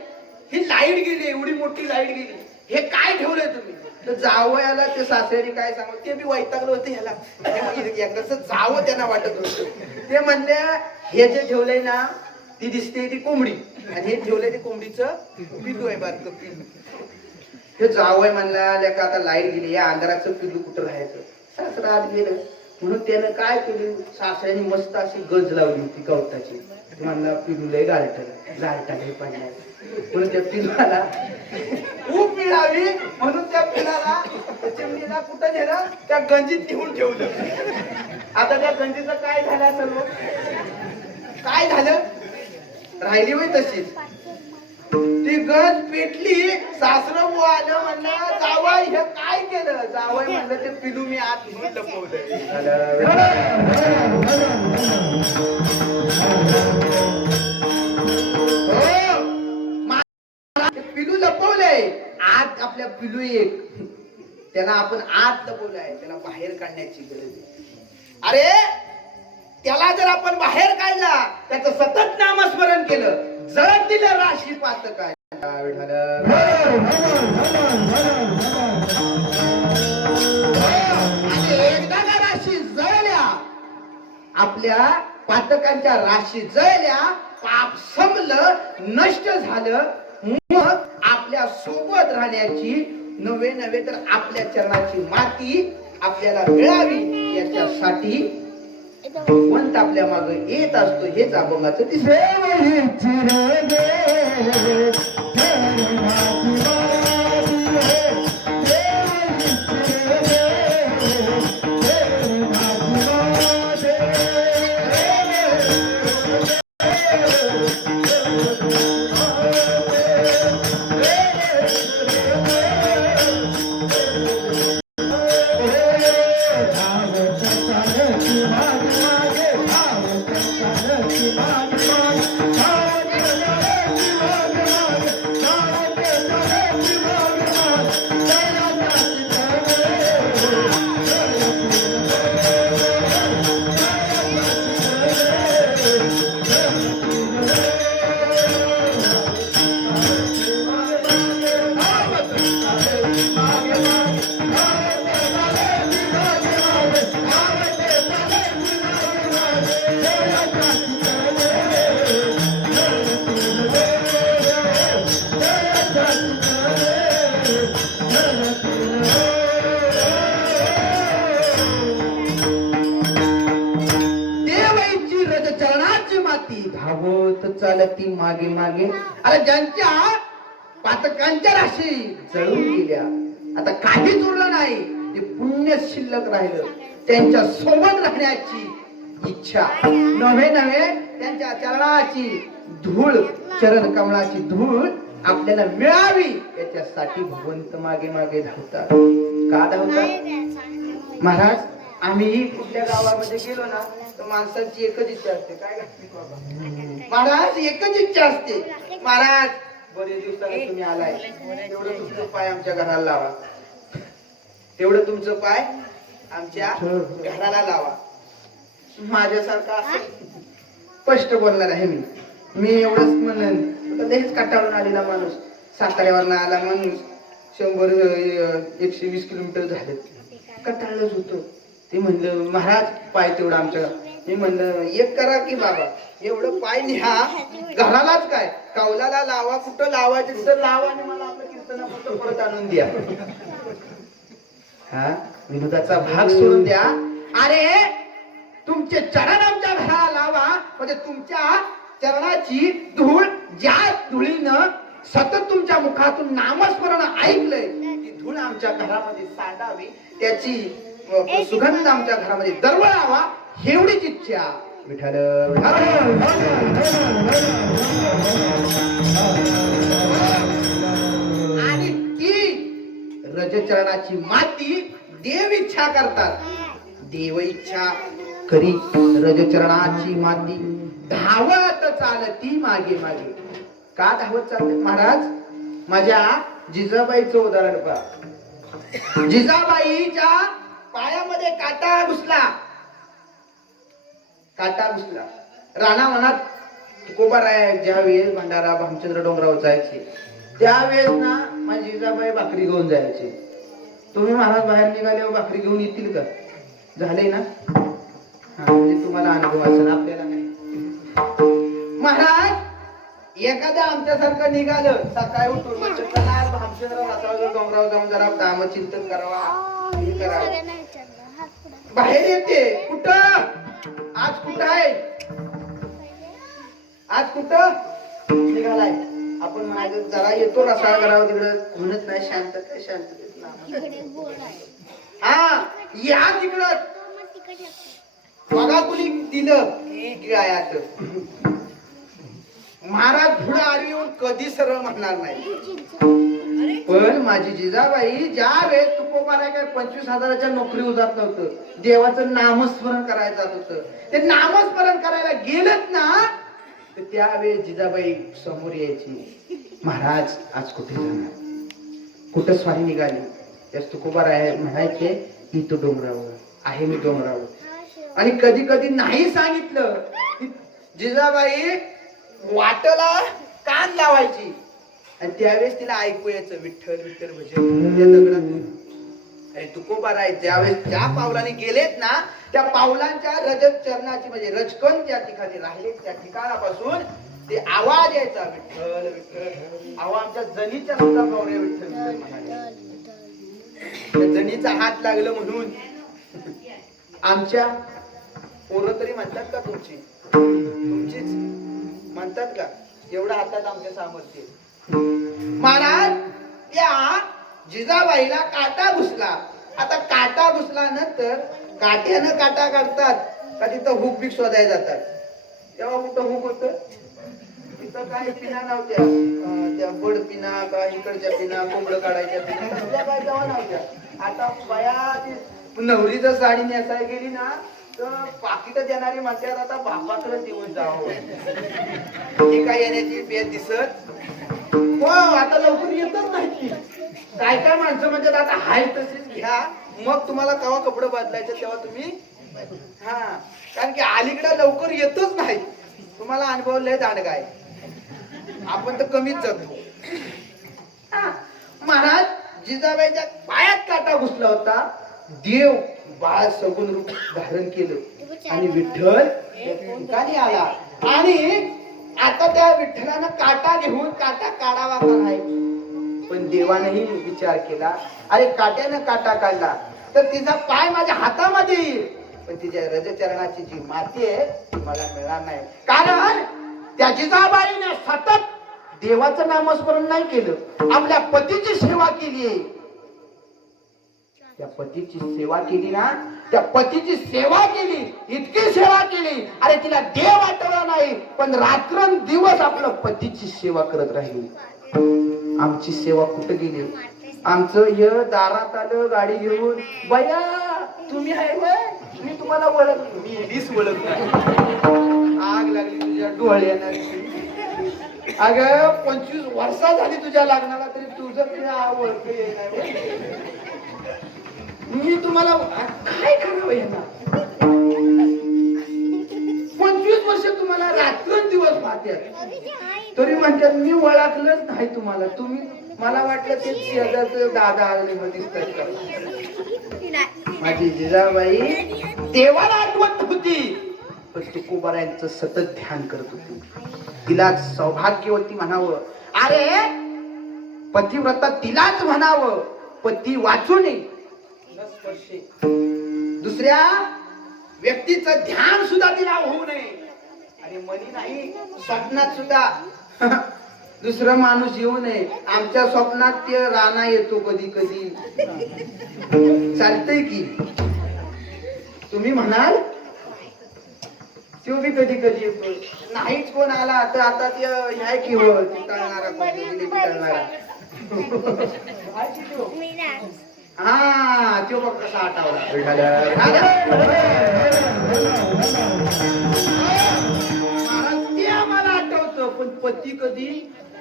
ही लाईट गेली, एवढी मोठी लाईट गेली, हे काय ठेवलंय तुम्ही. तर जावयाला ते सासऱ्याने काय सांग, ते बी वैतागलं होतं ह्याला. एकदाच जावं त्यांना वाटत होतं. ते म्हणले हे जे ठेवलंय ना ती दिसते ती कोंबडी, आणि हे ठेवलंय ते कोंबडीचं पिल्लू आहे, बारकं पिल्लू. हे जावय म्हणला लेका आता लाईट गेली, या अंधाराचं पिल्लू कुठं राहायचं. सासरा आत गेलं म्हणून त्यानं काय केलं, सासऱ्याने मस्त अशी गज लावली होती गवताची. म्हणला पिल्लू लय गारटाला पाण्यात, म्हणून त्या पिल्लाला खूप मिळावी म्हणून त्या पिल्लाला चिमणीला कुठं नेलं, त्या गंजीत नेऊन ठेवलं. आता त्या गंजीचं काय झालं असेल, काय झालं, राहिली होय तशीच. ती गंज पेटली. सासरं आलं म्हणलं जावई हे काय केलं. जावई म्हणलं ते पिलू मी आत घेऊन लपवलं. पिलू लपवलंय आत. आपल्या पिलू एक त्याला आपण आत लपवलंय, त्याला बाहेर काढण्याची गरज आहे. अरे त्याला जर आपण बाहेर काढला, त्याचं सतत नामस्मरण केलं, जळत दिलं राशी पातक आहे. एकदा का राशी जळल्या, आपल्या पातकांच्या राशी जळल्या, पाप संपलं, नष्ट झालं. मग आपल्या सोबत राहण्याची नवे नवे तर आपल्या चरणाची माती आपल्याला मिळावी याच्यासाठी भगवंत आपल्या मागे येत असतो. हेच अभंगाचं तिसरं. चालती मागे मागे. अरे ज्यांच्या पातकांच्या राशी जळून गेल्या, आता काहीच उरलं नाही, ते पुण्य शिल्लक राहिलं. त्यांच्या सोबत राहण्याची इच्छा, नव्हे नव्हे त्यांच्या चरणाची धूळ, चरण कमळाची धूळ आपल्याला मिळावी याच्यासाठी भगवंत मागे मागे धावतात. का धावतात महाराज? आम्ही कुठल्या गावामध्ये गेलो ना तर माणसांची एकच इच्छा असते. काय महाराज? एकच इच्छा असते. महाराज बरेच दिवसाने तुम्ही आलाय, तेवढं तुमचं पाय आमच्या घराला लावा, तेवढं तुमचं पाय आमच्या घराला लावा. माझ्यासारखा स्पष्ट बोलणार आहे मी एवढंच म्हणेन. लगेच कंटाळून आलेला माणूस, साताऱ्यावरनं आला माणूस, 100-120 किलोमीटर झाले, कंटाळलंच होतो. ते म्हणलं महाराज पाय तेवढं आमच्या. मी म्हणलं एक करा की बाबा, एवढं पाय न्या घरालाच काय, कौलाला लावा, कुठं लावायचं तिथं लावा आणि मला आपलं कीर्तनापुरतं परत आणून द्या. हा विनोदाचा भाग सोडून द्या. अरे तुमचे चरण आमच्या घराला लावा, म्हणजे तुमच्या चरणाची धूळ, ज्या धुळीनं सतत तुमच्या मुखातून नामस्मरण ऐकलंय, ती धूळ आमच्या घरामध्ये सांडावी, त्याची सुगंध आमच्या घरामध्ये दरवळावा, एवढीच इच्छा. विठ्ठल आणि ती रजचरणाची माती देव इच्छा करतात. देव इच्छा करी रजचरणाची माती धावत चालती मागे मागे. का धावत चालते महाराज? माझ्या जिजाबाईचं उदाहरण पहा. जिजाबाईच्या पायामध्ये काटा घुसला, रानावनात तुकोबाराय ज्या वेळेस भंडारा भामचंद्र डोंगरावर जायचे, त्यावेळेस ना माझी जिजाबाई भाकरी घेऊन जायचे. तुम्ही महाराज बाहेर निघाल्यावर भाकरी घेऊन येतील का? झाले ना? हा, म्हणजे तुम्हाला अनुभव असेल, आपल्याला नाही. महाराज एखाद्या आमच्यासारखं निघालं सकाळी उठून भामचंद्र डोंगरावर जाऊन जरा नामचिंतन करावा, हे करावं, बाहेर येते. कुठं आज? कुठं आहे आज? कुठं निघालाय? आपण म्हणायचं जरा येतो रसाळ करावं, तिकडं म्हणत नाही शांत काय शांत. हा या तिकडं बघा कुणी दिलं गिळायात. महाराज पुढे आली येऊन कधी सरळ म्हणणार नाही. पण माझी जिजाबाई ज्या वेळेस तुकोबाराय काय 25,000च्या नोकरी जात नव्हतं, देवाचं नामस्मरण करायला जात होतं, ते नामस्मरण करायला गेलत ना तर त्यावेळेस जिजाबाई समोर यायची. महाराज आज कुठे जाणार? कुठं स्वारी निघाली? त्यास तुकोबाराय म्हणायचे की तो डोंगरावर आहे, मी डोंगरावर. आणि कधी कधी नाही सांगितलं, जिजाबाई वाटला कान लावायची आणि त्यावेळेस तिला ऐकू यायचं विठ्ठल विठ्ठल भजन. तुकोबाराय ज्यावेळेस ज्या पावलाने गेलेत ना, त्या पावलांच्या रजत चरणाची म्हणजे रजकण ज्या ठिकाणी राहिले त्या ठिकाणापासून ते आवाज यायचा विठ्ठल विठ्ठल. आवाज आमच्या जनीच्या सुद्धा गौऱ्या विठ्ठल म्हणाले. जनीचा हात लागलं म्हणून आमच्या पोरं तरी म्हणतात का तुमचीच म्हणतात का? एवढा हातात आमच्या सामर्थ्य. महाराज त्या जिजाबाईला काटा घुसला. आता काटा घुसल्यानंतर काट्यानं काटा काढतात का तिथं हुक बिक शोधायला जातात? तेव्हा कुठं हुक होत? तिथं काही पिना नव्हत्या, त्या बड पिना का इकडच्या पिना, कोंबड काढायच्या पिना तसल्या काय तेव्हा नव्हत्या. आता बाया नवरी जर साडी नेसायला गेली ना तर पाकिट देणारी म्हणतात आता बापाकडे देऊन जावं. ती काय येण्याची बेत दिसत हो, आता लवकर येतच नाही. काय काय माणसं म्हणतात आता हाय तशीच घ्या, मग तुम्हाला केव्हा कपडे बदलायचे तेव्हा तुम्ही. हा, कारण की अलीकडे लवकर येतच नाही. तुम्हाला अनुभव लय दांडगा आहे, आपण तर कमीच जातो. महाराज जिजाबाईच्या पायात काटा घुसला होता. देव बाळ सगुण रूप धारण केलं आणि विठ्ठल ठिकाणी आला. आणि आता त्या विठ्ठलानं काटा घेऊन काटा काढावा का नाही, पण देवानेही विचार केला, अरे काट्यानं काटा काढला तर तिचा पाय माझ्या हातामध्ये येईल, पण तिच्या रजचरणाची जी माती आहे ती मला मिळणार नाही. कारण त्या जिजाबाईने सतत देवाचं नामस्मरण नाही केलं, आपल्या पतीची सेवा केली आहे. त्या पतीची सेवा केली ना, त्या पतीची सेवा केली, इतकी सेवा केली, अरे तिला देव आठवला नाही, पण रात्रंदिवस आपलं पतीची सेवा करत राहिली. आमची सेवा कुठे गेली? आमचं हे दारात आलं गाडी घेऊन, बया तुम्ही आहे व्हय? मी तुम्हाला ओळख, मी हीच ओळख नाही. आग लागली तुझ्या डोळ्याला. अगं 25 वर्ष झाली तुझ्या लग्नाला, तरी तुझं तुझ्या ओळख येणार. मी तुम्हाला काय करावं यांना? 25 वर्ष तुम्हाला रात्रंदिवस पाहतात, तरी म्हणतात मी ओळखलंच नाही तुम्हाला. तुम्ही मला वाटलं ते शेजारचं दादा आले दिसतात. माझी जिजाबाई देवाला आठवत होती, पण तुकोबारायांचं सतत ध्यान करत होती. तिला सौभाग्यवती म्हणावं, अरे पतिव्रता तिलाच म्हणावं, पती वाचू नये, दुसऱ्या व्यक्तीचं ध्यान सुद्धा तिला होऊ नये. आणि मनी नाही, स्वप्नात सुद्धा दुसरा माणूस येऊ नये. आमच्या स्वप्नात ते राणा येतो कधी कधी, चालतंय की तुम्ही म्हणाल, तो बी कधी कधी येतो. नाहीच कोण आला तर आता ते ह्या की हो टाळणारा, हा तो बघ कसा आठवला. ते आम्हाला आठवतं, पण पती कधी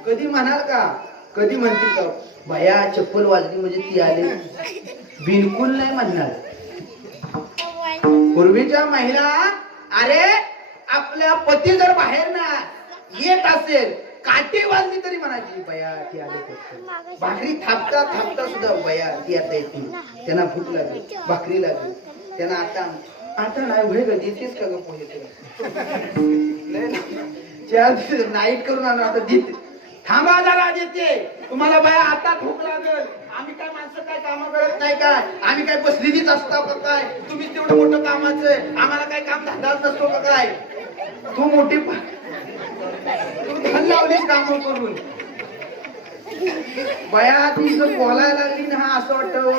कधी म्हणाल का? कधी म्हणतील का भया चप्पल वाजली म्हणजे ती आले? बिलकुल नाही म्हणणार. पूर्वीच्या महिला, अरे आपल्या पती जर बाहेर ना येत असेल, काठी वाजली तरी म्हणायची बया ती आले. भाकरी थापता थापता सुद्धा बया ती आता येते, त्यांना भूक लागली, भाकरी लागली, त्यांना आता आता नाही भय ग देतेस का ग पोहे? नाईट करून आणू आता देते, थांबा जरा देते तुम्हाला बया, आता भूक लागल. आम्ही काय माणसं काय काम करत नाही काय? आम्ही काय बसलेलीच असतो का काय? तुम्हीच तेवढं मोठं कामाचं, आम्हाला काय काम धंदाच नसतो का काय? तू मोठी धन लावलीस काम करून बया. ती जर बोलायला लागली ना, असं वाटतं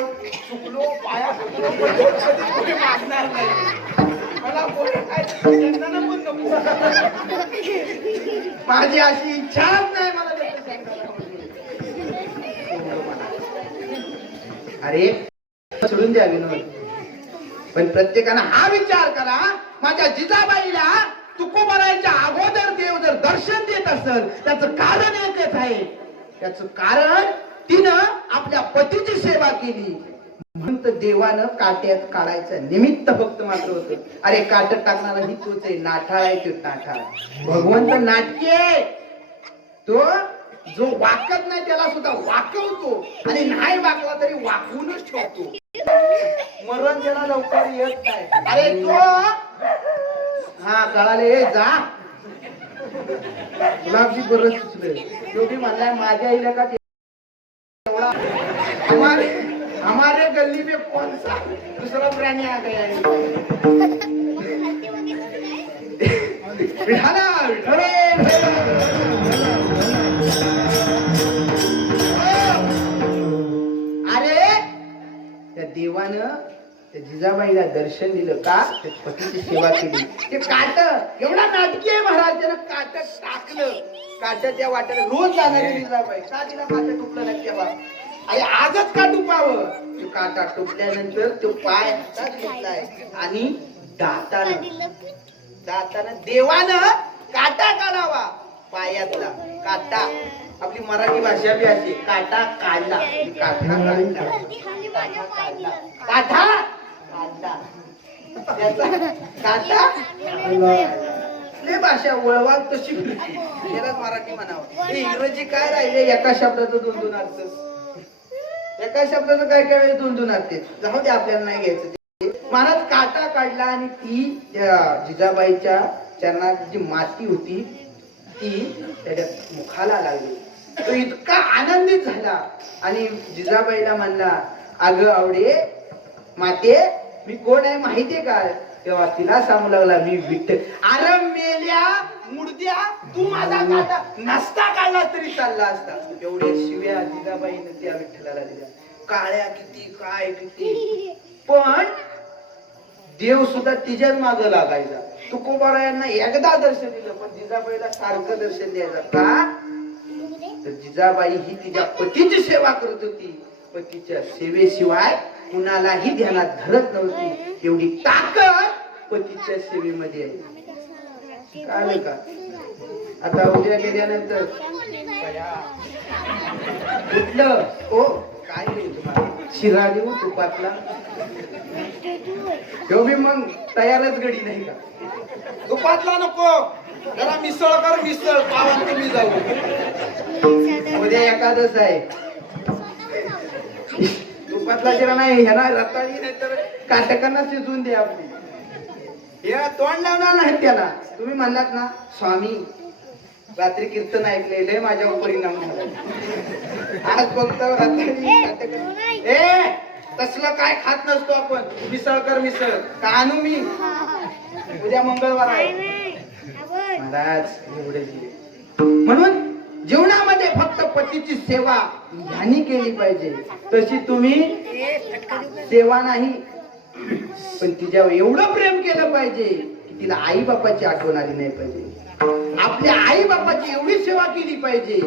चुकलो पाया मागणार नाही मला, माझी अशी इच्छाच नाही मला. अरे सोडून द्या विनोद, पण प्रत्येकानं हा विचार करा, माझ्या जिजाबाईला तुकोबारायच्या अगोदर देव जर दर्शन देत असेल, त्याचं कारण एकच आहे. त्याचं कारण तिनं आपल्या पतीची सेवा केली म्हणून देवानं काट्यात काढायचं निमित्त फक्त मात्र होतं. अरे काट टाकणारा ही तोच आहे, नाठाळ आहे तो नाठाळ. भगवंत नाटकी आहे, तो जो वाकत नाही त्याला सुद्धा वाकवतो, आणि नाही वाकला तरी वाकवूनच ठेवतो. मरण त्याला लवकर येत नाही. अरे तो हा कळाले जा गुलाबजी बरं सुचले, शेवटी म्हणलाय माझ्या इलाकात एवढा हमारे गली में कौन सा दूसरा प्राणी आ गया है? अरे त्या देवानं त्या जिजाबाईला दर्शन दिलं का? त्या पतीची सेवा केली. ते काट एवढा नाटकी आहे महाराज, त्यानं काट टाकलं. काट त्या वाट्याला रोज जाणारी जिजाबाई का तिला काट टुकलं नाही तेव्हा? अरे आजच का टुपावं? तो काटा टुकल्यानंतर तो पाय हातात घेतलाय आणि दातानं देवानं काटा काढावा पायातला. काटा आपली मराठी भाषा बी अशी, काटा काढला, काटा काढला, काटा काढला, त्याचा काटा लय भाषा वळवाल तशी त्यालाच मराठी म्हणावं. इंग्रजी काय राहिले, एका शब्दाचं 2-2 अर्थ, एका शब्दाचं काय काय 2-2 अर्थ. जाऊ दे आपल्याला नाही घ्यायचं. महाराज काटा काढला आणि ती जिजाबाईच्या चरणात जी माती होती ती त्याच्या मुखाला लागली. तो इतका आनंदित झाला आणि जिजाबाईला म्हणला, अगं आवडे माते मी कोण आहे माहितीये का? तेव्हा तिला सांगू लागला, मी विठ्ठल. अरे मेल्या मुडद्या तू माझा काटा नसता काढला तरी चालला असता. एवढ्या शिव्या जिजाबाईनं त्या विठ्ठलाला दिल्या. काळ्या किती काय किती, पण देव सुद्धा तिच्याच माग लागायचा. तुकोबारा यांना एकदा दर्शन दिलं, पण जिजाबाईला सारखं दर्शन द्यायचं का? तर जिजाबाई ही तिच्या पतीची सेवा करत होती. पतीच्या सेवेशिवाय कुणालाही ध्यानात धरत नव्हती. एवढी ताकद पतीच्या सेवेमध्ये आहे. कळलं का? आता उद्या गेल्यानंतर कुठलं ओ काय देऊ तुम्हाला? शिरा देऊ तुपातला? तो बी मग तयारच गडी नाही का? तुपातला नको, जरा मिसळ कर, मिसळ पावन तुम्ही जाऊ. उद्या एकादश आहे. तुपातला शिरा नाही ह्याला रताळी नाही तर काटकांना शिजवून द्या. आपली हे तोंड लावणार नाही त्याला. तुम्ही म्हणलात ना स्वामी रात्री कीर्तन ऐकलेलं माझ्यावर परिणाम झाला, आज फक्त रताळी ए तसलं काय खात नसतो आपण. मिसळ कर मिसळ का आणू मी? उद्या मंगळवार आहे महाराज. एवढे म्हणून जीवनामध्ये फक्त पतीची सेवा ह्यानी केली पाहिजे. तशी तुम्ही सेवा नाही, पण तिच्यावर एवढं प्रेम केलं पाहिजे की तिला आई बापाची आठवण आली नाही पाहिजे. आपल्या आई बापाची एवढी सेवा केली पाहिजे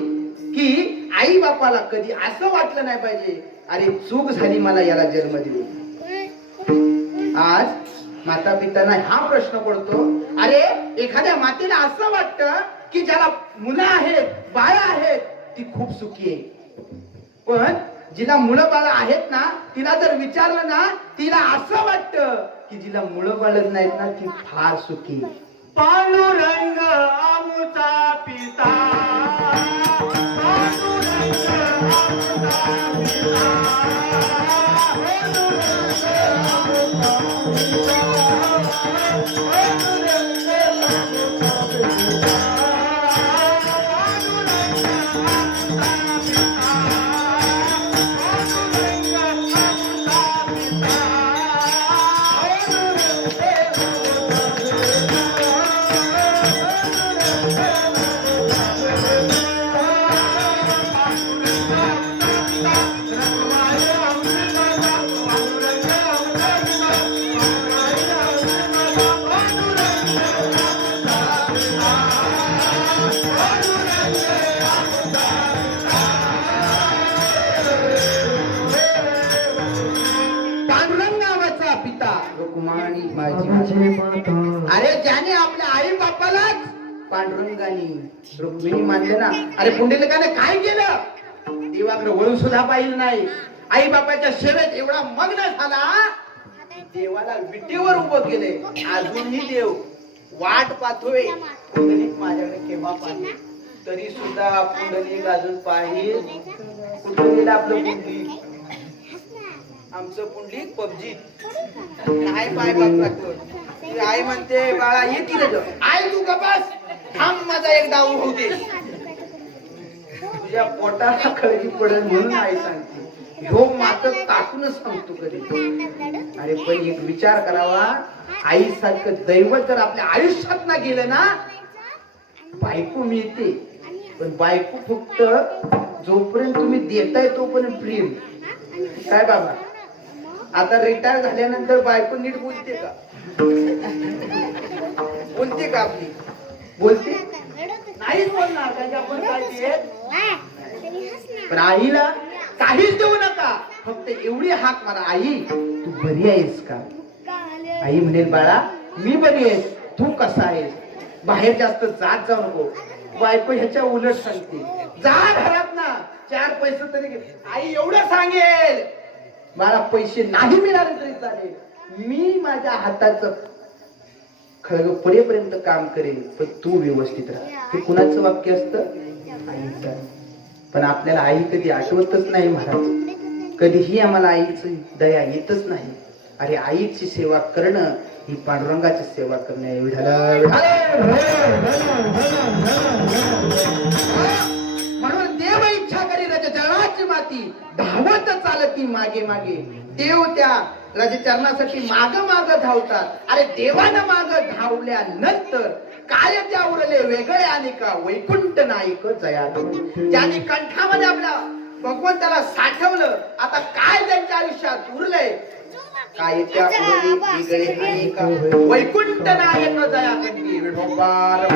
की आई बापाला कधी असं वाटलं नाही पाहिजे अरे चूक झाली मला याला जन्म देऊन. आज माता पितांना हा प्रश्न पडतो. अरे एखाद्या मातेला असं वाटतं की ज्याला मुलं आहेत बाळ आहेत ती खूप सुखी आहे, पण जिला मुलं बाळ आहेत ना तिला जर विचारलं ना तिला असं वाटतं की जिला मुलं बाळच नाहीत ना ती फार सुखी. पांडुरंग आमुचा पिता, पांडुरंग आमुचा अरे ज्याने आपल्या आई बापालाच पांडुरंगाने रुक्मिणी मानले ना. अरे पुंडलिकाने काय केलं? देवाकडे वळून सुद्धा पाहिलं नाही. आई बापाच्या सेवेत एवढा मग्न झाला देवाला विटेवर उभं केले. अजूनही देव वाट पाहतोय पुंडलिक माझ्याकडे केव्हा पाहिजे. तरी सुद्धा पुंडलिक अजून पाहिजे. कुठं गेलं आपलं पुंडलिक? आमचं पुंडलिक पबजी काय पाय बाप लागतो. आई म्हणते बाळा ये की रे. आई तू कपास थांब माझा एक डाव होऊ दे. तुझ्या पोटाला खळगी पडेल म्हणून आई सांगते. ह्यो मात्र टाकूनच सांगतो कधी. अरे पण एक विचार करावा, आई सारखं दैवत जर आपल्या आयुष्यात ना गेलं ना. बायको मिळते पण बायको फक्त जोपर्यंत तुम्ही देताय तोपर्यंत प्रेम. काय बाबा आता रिटायर झाल्यानंतर बायको नीट बोलते का? बोलते का आपली? बोलते नाहीच बोलणार कारण आपण काय. पण आईला काहीच देऊ नका, फक्त एवढी हाक मारा आई तू बरी आहेस का? आई म्हणेल बाळा मी बरी आहेस, तू कसा आहेस? बाहेर जास्त जात जाऊ नको. बायको ह्याच्या उलट सांगते जा घरात ना 4 पैसे तरी. आई एवढं सांगेल मला पैसे नाही मिळाले तरी चालेल, मी माझ्या हाताचं खळग पडेपर्यंत काम करेल, पण तू व्यवस्थित राहा. हे कुणाचं वाक्य असतं? आईचं. पण आपल्याला आई कधी आठवतच नाही महाराज. कधीही आम्हाला आईची दया येतच नाही. अरे आईची सेवा करणं ही पांडुरंगाची सेवा करणं एवढं. म्हणून देव इच्छा करी रजचरणाची माती धावत चालती मागे मागे. देव त्या रजचरणासाठी माग माग धावतात. अरे देवानं माग धावल्यानंतर काय त्या उरले वेगळे आणि का वैकुंठ नायक जया ज्यांनी कंठामध्ये आपल्या भगवंताला साठवलं आता काय त्यांच्या आयुष्यात उरलंय काय त्या उरले वेगळे आणि का वैकुंठ नायक जया कंठी विठोबार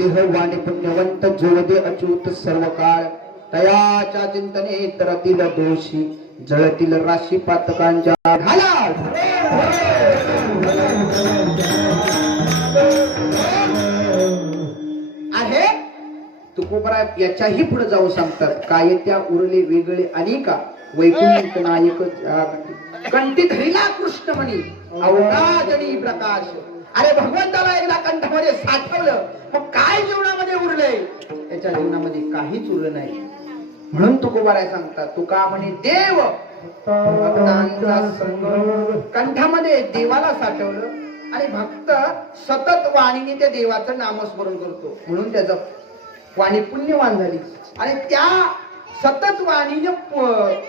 देह वाणी पुण्यवंत जोदे अच्युत सर्व काळ तयाच्या चिंतने तरतील दोषी जळतील राशी पातकांच्या घाला आहे तुकोबरा याच्याही पुढे जाऊन सांगतात काय त्या उरले वेगळे अनेका वैकुंठ नायक कंठी धरिला कृष्ण म्हणी अवघाजनी प्रकाश अरे भगवंताला एकदा कंठामध्ये साठवलं मग काय जीवनामध्ये उरले त्याच्या जीवनामध्ये काहीच उरलं नाही म्हणून तुकोबाराय सांगतात तुका म्हणे देव भक्तांचा संग कंठामध्ये देवाला साठवलं आणि भक्त सतत वाणीने त्या देवाचं नामस्मरण करतो म्हणून त्याचं वाणी पुण्यवान झाली आणि त्या सतत वाणीने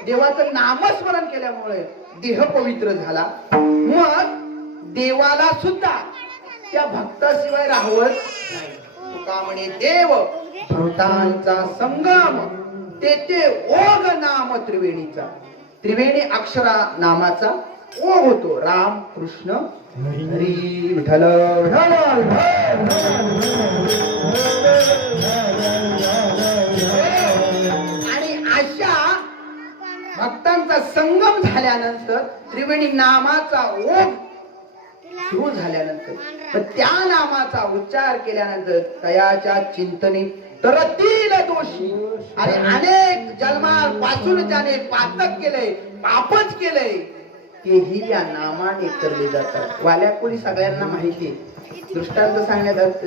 देवाचं नामस्मरण केल्यामुळे देह पवित्र झाला मग देवाला सुद्धा त्या भक्ताशिवाय राहवत नाही तुका म्हणे देव भक्तांचा संगम तेथे ओघ नाम त्रिवेणीचा त्रिवेणी अक्षरा नामाचा ओघ होतो राम कृष्ण हरी विठ्ठल आणि अशा भक्तांचा संगम झाल्यानंतर त्रिवेणी नामाचा ओघ सुरू झाल्यानंतर तर त्या नामाचा उच्चार केल्यानंतर तयाच्या चिंतने तरतील दोषी अरे अनेक जन्मापासून त्याने पातक केलंय पापच केलंय तेही या नामाने तरले जातात वाल्या कोणी सगळ्यांना माहिती दृष्टांत सांगण्यात